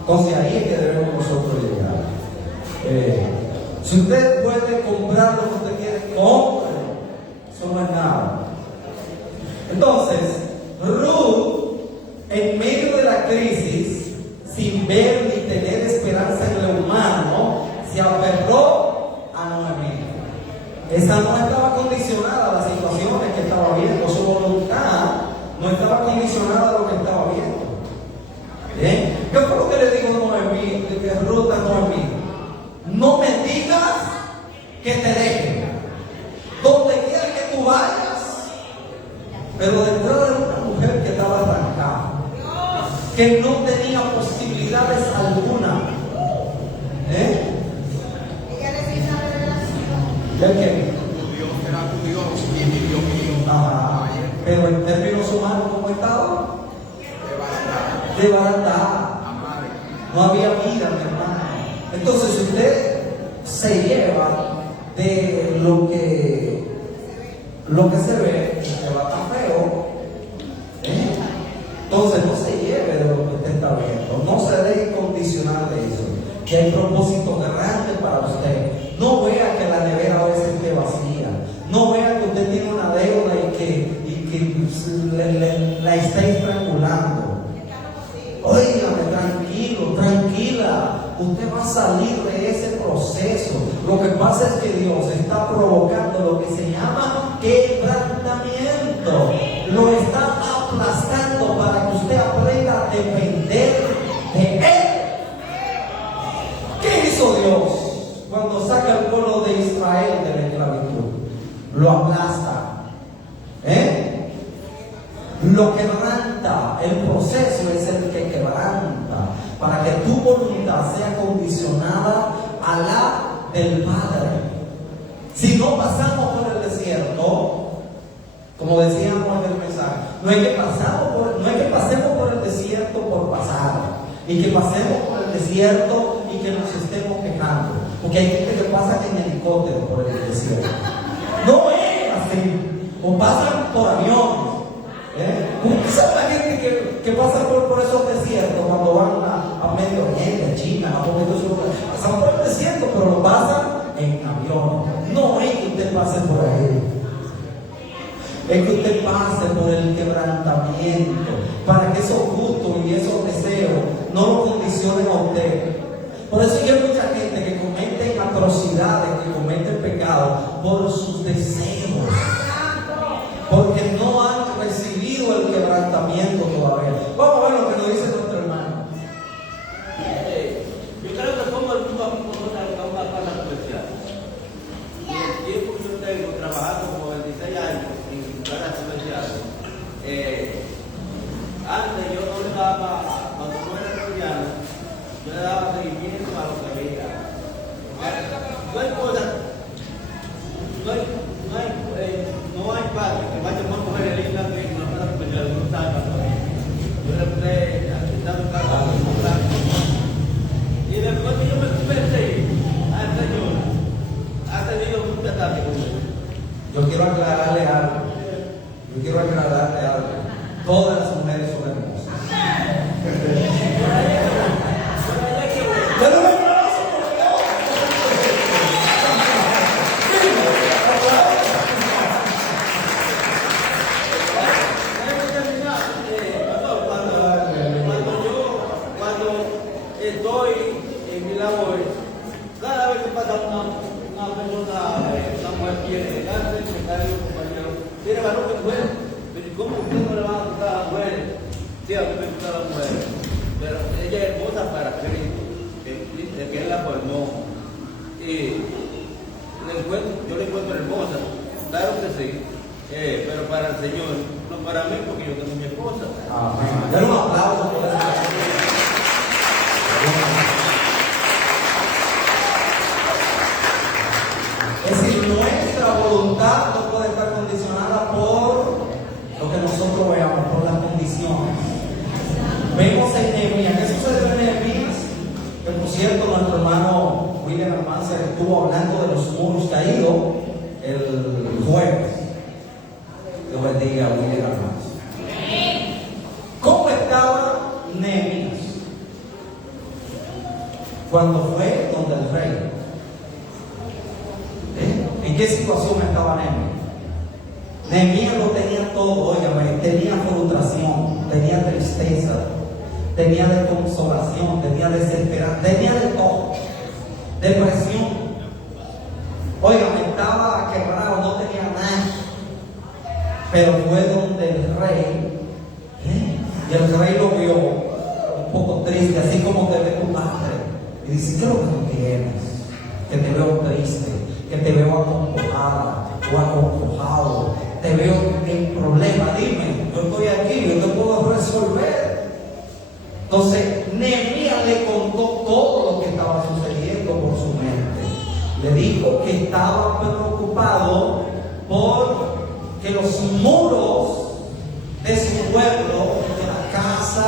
Entonces ahí es que debemos nosotros llegar. Si usted puede comprar lo que usted quiere, compre. Eso no es nada. Entonces, Ruth, en medio de la crisis, sin ver ni tener esperanza en lo humano, se aferró a Noemí. Esa no estaba condicionada a las situaciones que estaba viendo, su voluntad no estaba condicionada a lo que estaba viendo. ¿Bien? ¿Qué fue lo que le digo a Noemí, que Ruth a Noemí? No me digas que te deje. Donde quiera que tú vayas, pero detrás de una mujer que estaba arrancada, que no tenía posibilidades alguna. Ella necesita revelación. ¿Ya qué? Tu Dios será tu Dios y mi Dios mío. Ajá. Pero en términos humanos, ¿cómo estaba? de baratá. Amarga. No había vida, mi hermano. Entonces usted se lleva de lo que se ve y se va tan feo. Entonces no se lleve de lo que usted está viendo. No se deje condicionar de eso. Que hay propósito grande para usted. No vea que la nevera a veces esté vacía. No vea que usted tiene una deuda y que la está estrangulando. Óigame, tranquilo, tranquila. Usted va a salir de ese proceso. Lo que pasa es que Dios está provocando lo que se llama quebrantamiento. Lo está aplastando para que usted aprenda a depender de Él. ¿Qué hizo Dios cuando saca al pueblo de Israel de la esclavitud? Lo aplasta. Lo quebranta. El proceso es el que quebranta para que tu voluntad sea condicionada a la del Padre. Si no pasamos por el desierto, como decíamos en el mensaje, no es que pasemos por el desierto por pasar, y que pasemos por el desierto y que nos estemos quejando, porque hay gente que pasa en helicóptero por el desierto. No es así. O pasan por aviones. ¿Sabe la gente que pasa por esos desiertos cuando van a Medio Oriente, a China, a pasan por el desierto, pero lo pasan en avión? No es que usted pase por ahí. Es que usted pase por el quebrantamiento para que esos gustos y esos deseos no lo condicionen a usted. Por eso hay mucha gente que comete atrocidades, que comete pecado por sus deseos, porque no han recibido el quebrantamiento todavía. Vamos a ver lo que nos dice nuestro hermano. Yo creo que como el mundo a una cosa especial. Y el tiempo que yo tengo trabajando como 26 años en planas comerciales, antes yo no le daba, cuando no era cristiano, yo le daba seguimiento a lo que veía. No hay cosa, no hay padre que vaya a una mujer linda que en una plana comercial no sabe todavía. Yo le pregunté, dando un carro, y después que yo me convertí al Señor, ha tenido mucha tarde conmigo. Yo quiero aclararle algo. Todas las mujeres son hermosas. Pero un aplauso, por favor. Cuando estoy en mi labor, cada vez que pasa una persona, una mujer tiene cáncer, me cae un compañero, tiene varón que muere. Pero ¿cómo usted no le va a gustar a la mujer? Sí, a mí me gusta la mujer, pero ella es hermosa para Cristo, que Él la formó. Y yo la encuentro hermosa, claro que sí, pero para el Señor, no para mí, porque yo tengo mi esposa. Amén. Dale un aplauso por eso. Es decir, nuestra voluntad no puede estar condicionada por lo que nosotros veamos, por las condiciones. Vemos en Nehemías. ¿Qué sucedió en Nehemías? Que por cierto, nuestro hermano William Almanza estuvo hablando de los muros caídos el jueves. Dios bendiga a William Almanza. ¿Cómo estaba Nehemías cuando fue donde el rey? ¿En qué situación estaba Nehemías? Nehemías lo tenía todo, óigame, tenía frustración, tenía tristeza, tenía desconsolación, tenía desesperanza, tenía de todo, depresión. Óigame, estaba quebrado, no tenía nada. Pero fue donde el rey, y el rey lo vio un poco triste, así como te ve tu padre, y dice: ¿qué es lo que tú tienes? Que te veo triste, que te veo acongojada o acongojado, te veo en problema. Dime, yo estoy aquí, yo te puedo resolver. Entonces Nehemías le contó todo lo que estaba sucediendo por su mente. Le dijo que estaba preocupado por que los muros de su pueblo, de la casa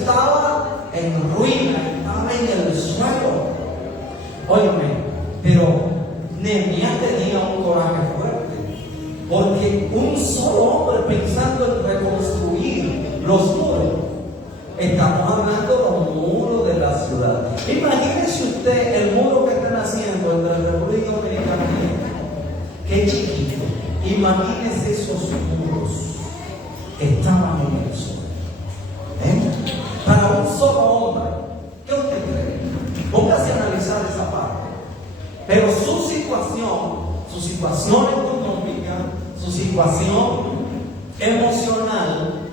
estaba en ruina, estaba en el suelo. Óyeme, pero Nehemías tenía un coraje fuerte, porque un solo hombre pensando en reconstruir los muros. Estamos hablando de los muros de la ciudad. Imagínese usted el muro que están haciendo entre la República Dominicana y México. Qué chiquito. Imagínese esos muros que estaban en el suelo. Para un solo hombre, ¿qué usted cree? Póngase a analizar esa parte. Pero su situación económica, su situación emocional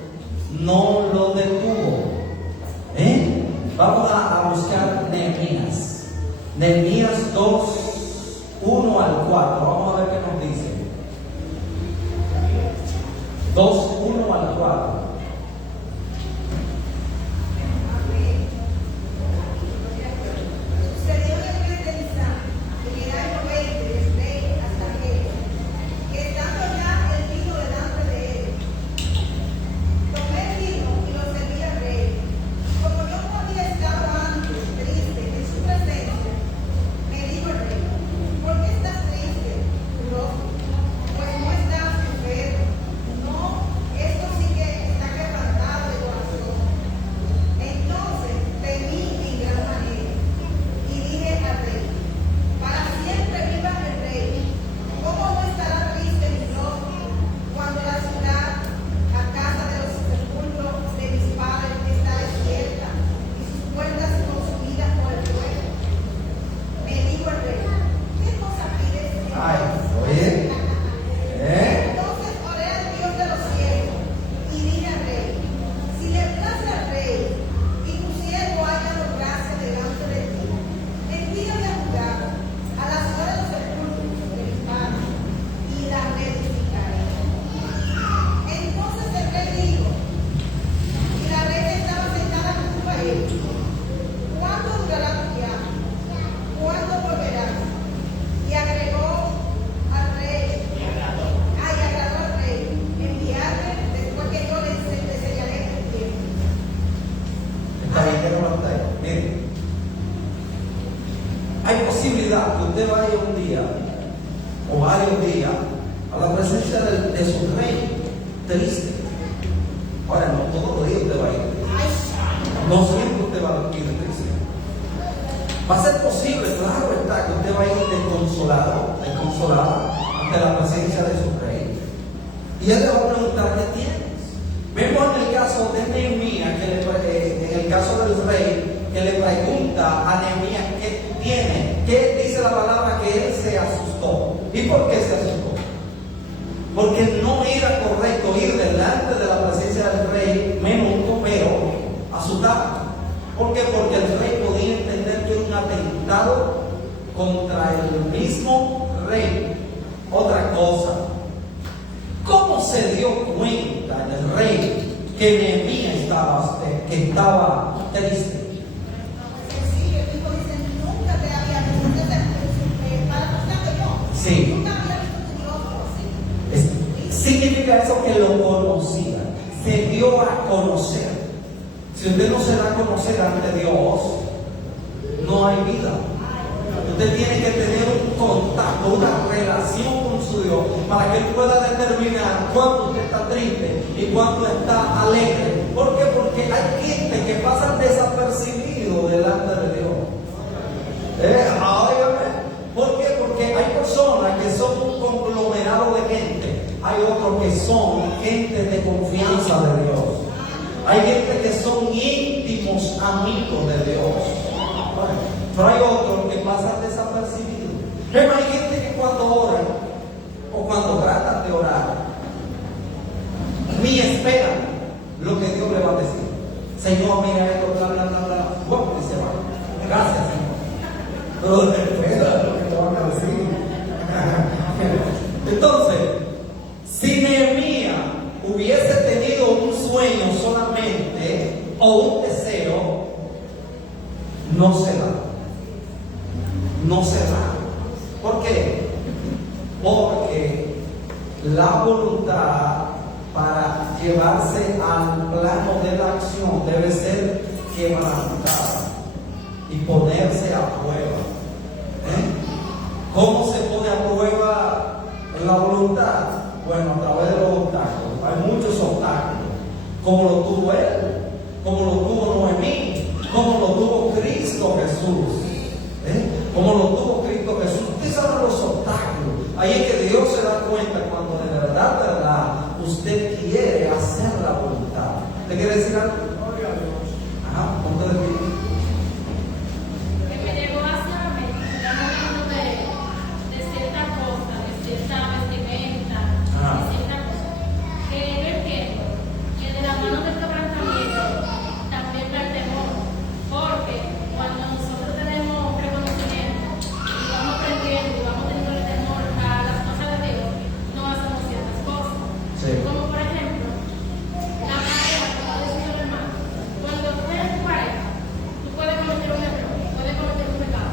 no lo detuvo. Vamos a buscar Nehemías. Nehemías 2, 1 al 4. Vamos a ver qué nos dice. 2, 1 al 4. Hay posibilidad que usted vaya un día o varios días a la presencia de su rey triste. Ahora, no todos los días usted va a ir. No siempre usted va a ir triste. Va a ser posible, claro está, que usted va a ir desconsolada ante la presencia de su rey. Y él le va a preguntar: ¿qué tienes? Vemos en el caso de Nehemías, en el caso del rey, que le pregunta a Nehemías: ¿qué tiene? ¿Qué dice la palabra? Que él se asustó. ¿Y por qué se asustó? Porque no era correcto ir delante de la presencia del rey menudo, pero asustado. ¿Por qué? Porque el rey podía entender que era un atentado contra el mismo rey. Otra cosa, ¿cómo se dio cuenta el rey que Nehemías estaba triste? Sí. Significa eso que lo conocía, se dio a conocer. Si usted no se da a conocer ante Dios, no hay vida. Usted tiene que tener un contacto, una relación con su Dios, para que Él pueda determinar cuándo usted está triste y cuándo está alegre. ¿Por qué? Porque hay gente que pasa desapercibido delante de Dios. ¿Por qué? Porque hay personas que son un conglomerado de gente. Hay otros que son gente de confianza de Dios. Hay gente que son íntimos amigos de Dios. Pero hay otros que pasan desapercibidos. Pero hay gente que cuando oran o cuando tratan de orar, ni esperan lo que Dios le va a decir. Señor, mira esto, bla, bla, bla, bla. Bueno, y se va. Gracias, Señor. Pero espera lo que te van a decir. Entonces, si Nehemías hubiese tenido un sueño solamente o un deseo, no se da. No se da. ¿Por qué? Porque la voluntad para llevarse al plano de la acción debe ser quebrantada y ponerse a prueba. ¿Cómo se pone a prueba la voluntad? Bueno, a través de los obstáculos. Hay muchos obstáculos, como lo tuvo él, como lo tuvo Noemí, como lo tuvo Cristo Jesús. Como lo tuvo Cristo Jesús. Ustedes saben los obstáculos. Ahí es que Dios se da cuenta cuando de verdad, usted quiere hacer la voluntad. ¿Te quiere decir algo? Ajá, ponte de pie. Que me llegó hacia la mente, estamos hablando de cierta cosa, de cierta vestimenta, de cierta cosa, que yo entiendo que de la mano del quebrantamiento también da el temor, porque cuando nosotros tenemos reconocimiento y vamos aprendiendo y vamos teniendo el temor a las cosas de Dios, no hacemos ciertas cosas. Sí. Como por ejemplo, la pareja, como decía el hermano, cuando tú eres tu pareja, tú puedes cometer un error, puedes cometer un pecado,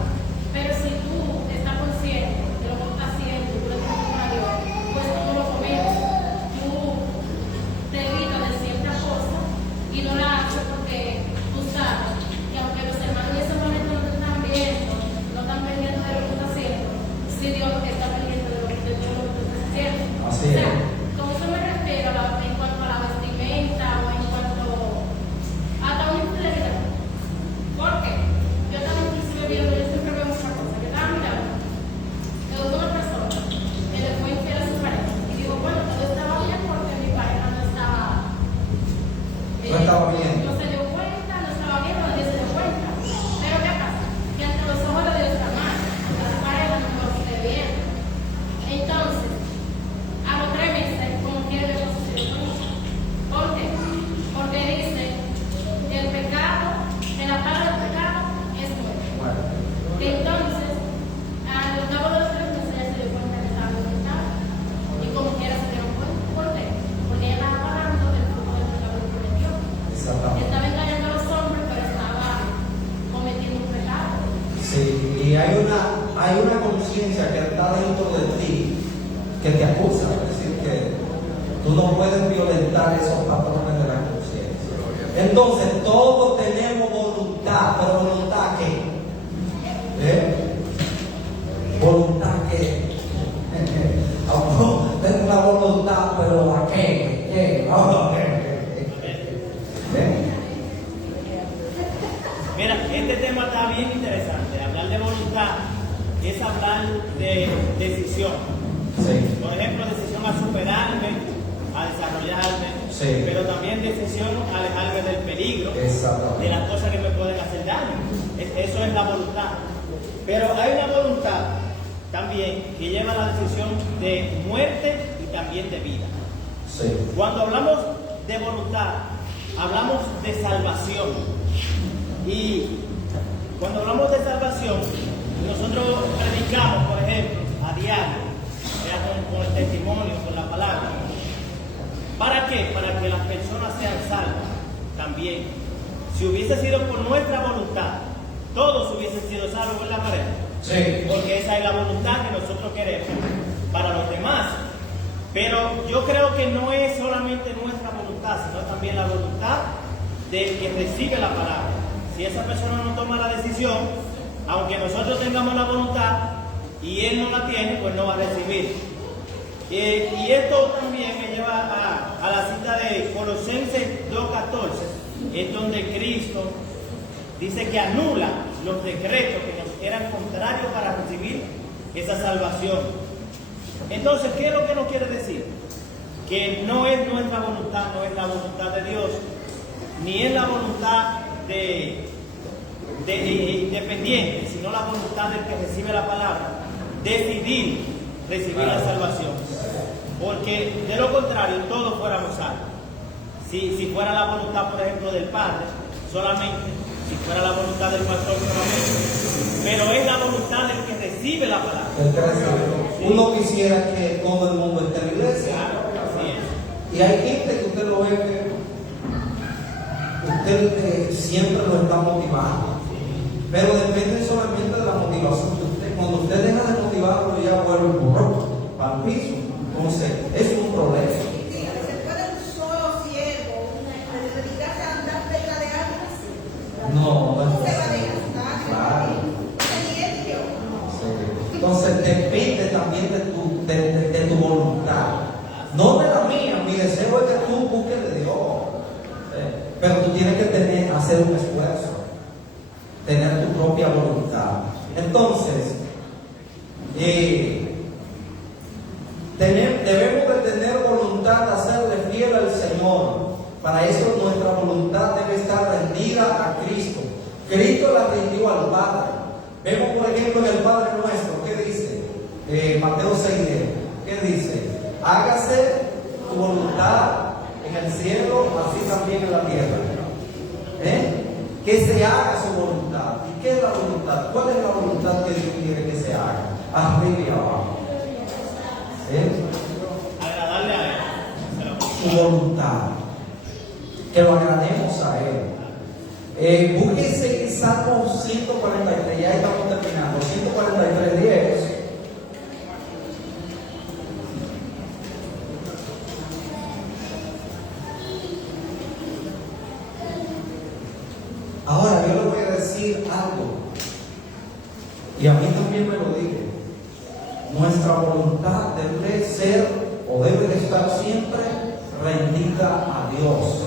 pero si tú estás consciente de lo que tú estás haciendo, tú le tienes temor a Dios, pues tú no lo cometes, tú te evitas de cierta cosa y no la haces porque tú sabes que aunque los hermanos en ese momento no te están viendo, no están pendientes de lo que tú estás haciendo, si Dios está pendiente de todo lo que tú estás haciendo. Así O sea, es. con eso me refiero en cuanto a la vestimenta o en cuanto a la infidelidad. Porque yo también inclusive viendo, yo siempre veo muchas cosas. Yo estaba mirando que hubo una persona que le fue infiel a su pareja. Y digo, bueno, todo estaba bien porque mi pareja no estaba. No estaba bien. No se dio cuenta, no estaba bien, no nadie se dio cuenta. Pero ¿qué pasa? Que ante los ojos de Dios está mal. Porque la pareja no lo esté bien. Entonces, a los 3 meses, como quiere le sucedió con eso. ¿Por qué? Porque dice que el pecado, que la paga del pecado es muerte. Bueno, Entonces, al cabo de los 3 meses ella se dio cuenta que estaba violentado. Y como quiera se dieron cuenta. ¿Por qué? Porque ella estaba pagando del fruto del pecado que cometió. exactamente. Estaba engañando a los hombres, pero estaba cometiendo un pecado. Sí, y hay una conciencia que está dentro de ti que te acusa, es decir, que tú no puedes violentar esos patrones de la conciencia. Entonces, todos tenemos voluntad, pero voluntad ¿qué? Voluntad ¿qué? Tengo una voluntad, pero ¿a qué? ¿Qué? Mira, este tema está bien interesante. Hablar de voluntad es hablar de decisión. Sí, Por ejemplo, decisión a superarme, a desarrollarme, Sí. pero también decisión a alejarme del peligro, de exactamente. las cosas que me pueden hacer daño. Eso es la voluntad. Pero hay una voluntad también que lleva a la decisión de muerte y también de vida. Sí, Cuando hablamos de voluntad, hablamos de salvación. Y cuando hablamos de salvación, nosotros predicamos, por ejemplo, a diario, ya con el testimonio, con la palabra. ¿Para qué? Para que las personas sean salvas también. Si hubiese sido por nuestra voluntad, todos hubiesen sido salvos en la pared. sí. Porque esa es la voluntad que nosotros queremos para los demás. Pero yo creo que no es solamente nuestra voluntad, sino también la voluntad del que recibe la palabra. Si esa persona no toma la decisión, aunque nosotros tengamos la voluntad y él no la tiene, pues no va a recibir. Y esto también me lleva a la cita de Colosenses 2:14, es donde Cristo dice que anula los decretos que nos eran contrarios para recibir esa salvación. Entonces, ¿qué es lo que nos quiere decir? Que no es nuestra voluntad, no es la voluntad de Dios, ni es la voluntad de independiente, sino la voluntad del que recibe la palabra, decidir recibir la salvación. Porque de lo contrario, todos fuéramos salvos. Si fuera la voluntad, por ejemplo, del Padre, solamente, si fuera la voluntad del pastor, solamente, pero es la voluntad del que recibe la palabra. Uno quisiera que todo el mundo esté en la iglesia. Claro, así es. Y hay gente que usted lo ve que usted siempre lo está motivando. Pero depende solamente de la motivación de usted. Cuando usted deja de motivarlo, ya vuelve el burro para el piso. Entonces, eso es un problema. Sí, se puede solo si Entonces depende también de tu voluntad. No de la mía. Mi deseo es que tú busques de Dios. Pero tú tienes que hacer un esfuerzo. Tener tu propia voluntad. Entonces, debemos de tener voluntad de hacerle fiel al Señor. Para eso nuestra voluntad debe estar rendida a Cristo. Cristo la rindió al Padre. Vemos por ejemplo en el Padre Nuestro, ¿qué dice? Mateo 6:10, ¿qué dice? Hágase tu voluntad en el cielo, así también en la tierra. Que se haga su voluntad. ¿Y qué es la voluntad? ¿Cuál es la voluntad que Dios quiere que se haga? Arriba y abajo. Agradarle a Él. Su voluntad. Que lo agrademos a Él. Búsquense en Salmo 143, ya estamos terminando. 143:10. Ahora yo le voy a decir algo, y a mí también me lo dije. Nuestra voluntad debe ser o debe de estar siempre rendida a Dios.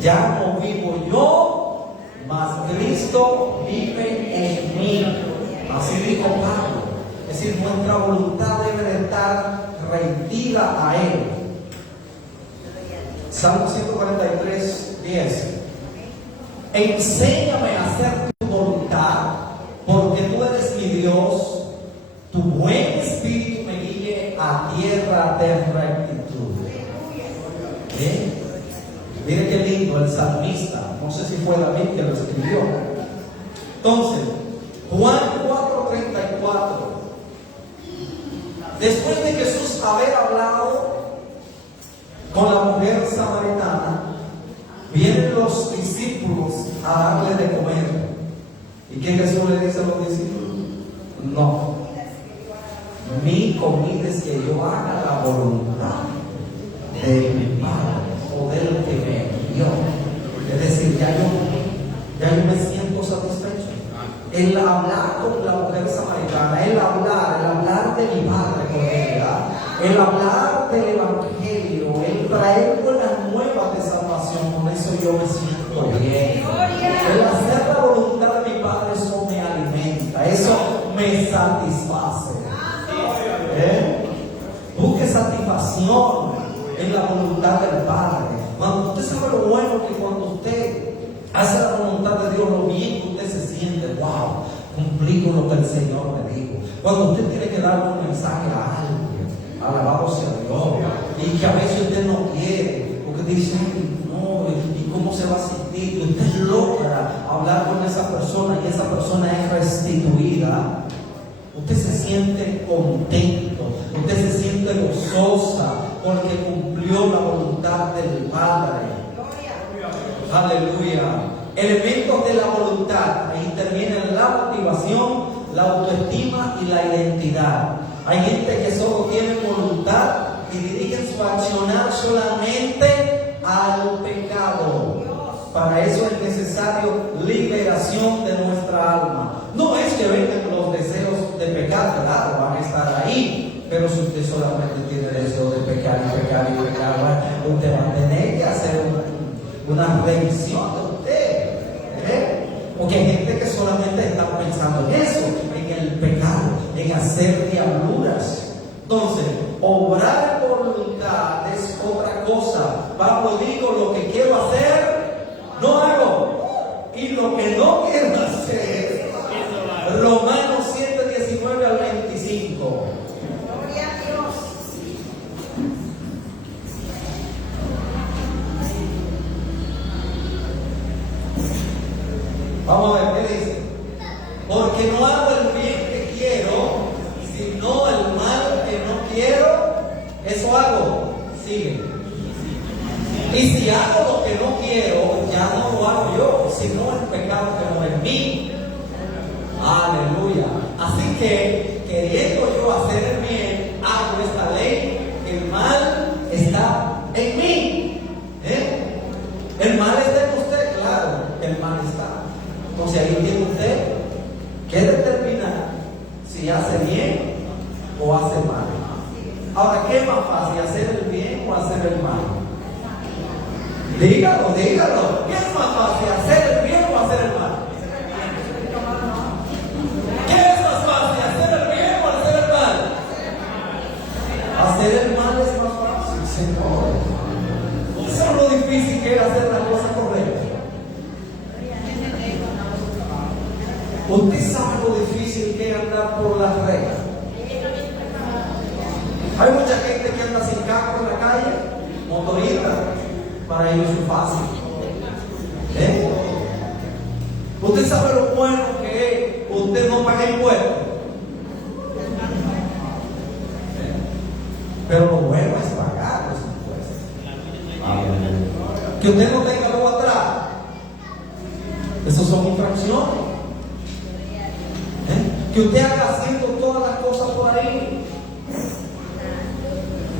Ya no vivo yo, mas Cristo vive en mí. Así dijo Pablo. Es decir, nuestra voluntad debe de estar rendida a Él. Salmo 143:10. Enséñame a hacer tu voluntad, porque tú eres mi Dios. Tu buen espíritu me guíe a tierra de rectitud. Mire qué lindo el salmista. No sé si fue David que lo escribió. Entonces, Juan 4:34. Después de Jesús haber hablado con la mujer samaritana, vienen los discípulos a darle de comer. ¿Y qué Jesús le dice a los discípulos? No. Mi comida es que yo haga la voluntad de mi Padre o del que me envió. Es decir, ya yo me siento satisfecho. El hablar con la mujer samaritana, el hablar de mi Padre con ella, el hablar del Evangelio, el traer buenas nuevas de salvación, con eso yo me siento bien. El hacer la voluntad de mi Padre, eso me alimenta, eso me satisface. Busque satisfacción en la voluntad del Padre. Cuando usted sabe lo bueno que cuando usted hace la voluntad de Dios, lo bien que usted se siente, wow, cumplí con lo que el Señor me dijo. Cuando usted tiene que dar un mensaje a alguien, alabado sea Dios, y que a veces usted no quiere, porque dice, no, ¿y cómo se va a sentir? Y usted logra hablar con esa persona y esa persona es restituida. Usted se siente contento, usted se siente gozosa porque cumplió la voluntad del Padre. Aleluya. Elementos de la voluntad. Ahí intervienen la motivación, la autoestima y la identidad. Hay gente que solo tiene voluntad y dirigen su accionar solamente al pecado. Para eso es necesario liberación de nuestra alma. No es que vengan los deseos de pecar, claro, van a estar ahí. Pero si usted solamente tiene deseo de pecar y pecar y pecar, usted va a tener que hacer una revisión de usted. Porque hay gente que solamente está pensando en eso, en el pecado, en hacer diabluras. Entonces, obrar por voluntad es otra cosa. Pablo dijo, lo que quiero hacer, no hago. Y lo que no quiero hacer, Romanos 7:19-25. Gloria a Dios. Vamos a ver qué dice. Porque no hago el bien que quiero, sino el mal que no quiero, eso hago. Sigue. Y si hago lo que no quiero, ya no lo hago yo, sino el pecado que no es en mí. Aleluya. Así que, queriendo yo hacer el bien, hago esta ley, que el mal está en mí. El mal está en usted, claro, el mal está. Entonces ahí tiene usted que determinar si hace bien o hace mal. Ahora, ¿qué es más fácil, hacer el bien o hacer el mal? Dígalo, dígalo. ¿Qué es más fácil, hacer el bien o hacer el mal? ¿Qué es más fácil, hacer el bien o hacer el mal? Hacer el mal es más fácil, Señor. Eso es lo difícil que es hacer la cosa correcta. Usted sabe lo difícil que es andar por las reglas. Hay mucha gente que anda sin carro en la calle, motorista, para ellos es fácil. Usted sabe lo bueno que es usted no paga impuestos. Pero lo bueno es pagar los impuestos. Que usted no tenga algo atrás, eso son infracciones. Que usted haga haciendo todas las cosas por ahí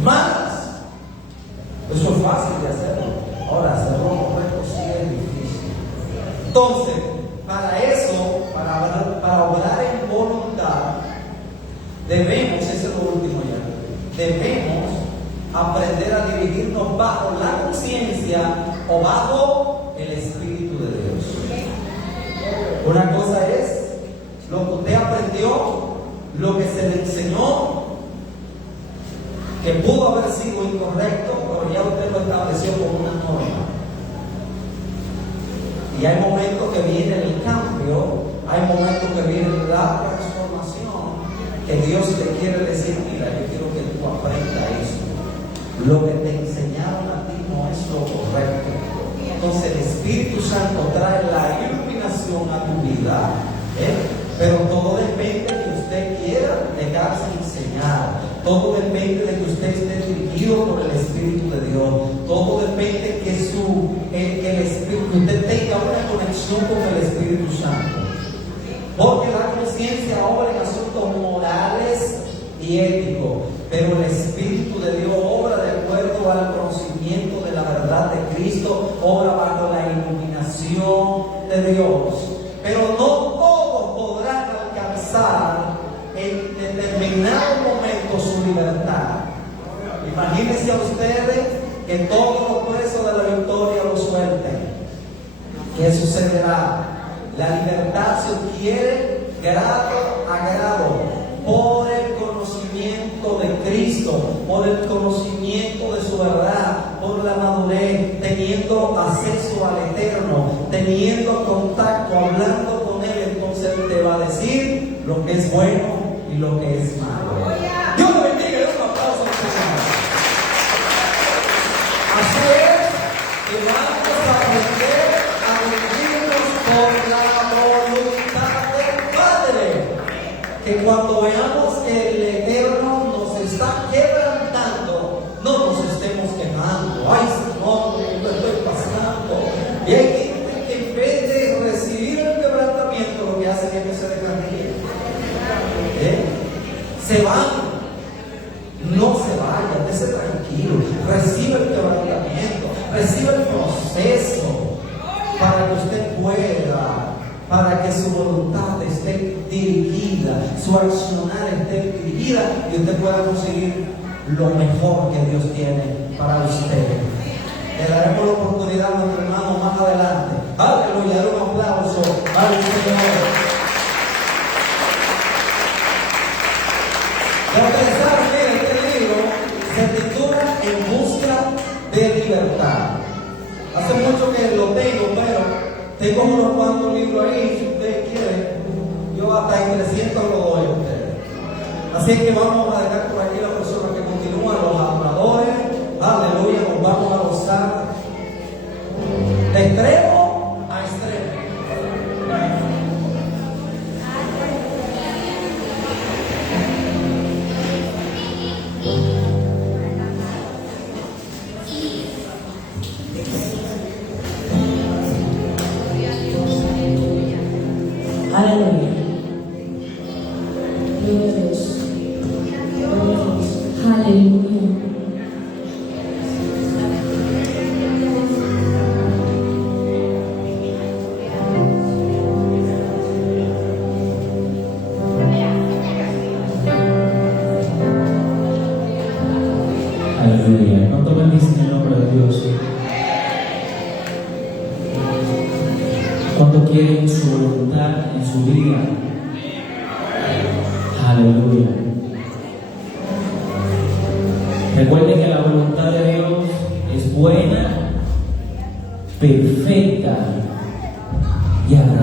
malas, eso es fácil de hacerlo. Ahora, hacerlo correcto sí es difícil. Entonces, para eso, para obrar en voluntad, debemos, ese es lo último ya, debemos aprender a dividirnos bajo la conciencia o bajo el Espíritu de Dios. Una cosa es lo que usted aprendió, lo que se le enseñó, que pudo haber sido incorrecto, pero ya usted lo estableció como una norma. Y hay momentos que viene el cambio, hay momentos que viene la transformación, que Dios te quiere decir: mira, yo quiero que tú aprendas eso. Lo que te enseñaron a ti no es lo correcto. Entonces el Espíritu Santo trae la iluminación a tu vida, pero todo depende de que usted quiera dejarse enseñar. Todo depende de que usted esté dirigido por el Espíritu de Dios. Todo depende que usted tenga una conexión con el Espíritu Santo. Porque la conciencia obra en asuntos morales y éticos, pero el Espíritu de Dios obra de acuerdo al conocimiento de la verdad de Cristo, obra bajo la iluminación de Dios. Pero no todos podrán alcanzar en determinado momento su libertad. Imagínense a ustedes que todos los presos de la victoria lo suelten. ¿Qué sucederá? La libertad se adquiere grado a grado por el conocimiento de Cristo, por el conocimiento de su verdad, por la madurez, teniendo acceso al Eterno, teniendo contacto, hablando con Él. Entonces Él te va a decir lo que es bueno y lo que es malo. Dios te bendiga, es un aplauso al Señor. Así es que vamos a aprender a vivirnos por la voluntad del Padre. Que cuando veamos que el Eterno nos está quebrantando, no nos estemos quejando. Ay, Señor, me estoy pasando. Y hay gente que en vez de recibir el quebrantamiento, lo que hace es que se descarríe. Se van. No se vayan, esté tranquilo. Recibe el quebrantamiento, recibe el proceso para que usted pueda, para que su voluntad esté dirigida, su accionar esté dirigida y usted pueda conseguir lo mejor que Dios tiene para usted. Le daremos la oportunidad a nuestro hermano más adelante. Aleluya, un aplauso al Señor. Para pensar que este libro se titula En busca de libertad. Hace mucho que lo tengo, pero tengo unos cuantos libros ahí. Si ustedes quieren, yo hasta en 300 lo doy a ustedes. Así es que vamos a dejar por aquí la persona que continúa, los adoradores. Aleluya, nos vamos a gozar de extremo a extremo. Aleluya. Gloria a Dios. Gloria a Dios. Aleluya. ¿Cuánto quieren su voluntad en su vida? Aleluya. Recuerden que la voluntad de Dios es buena, perfecta y agradable.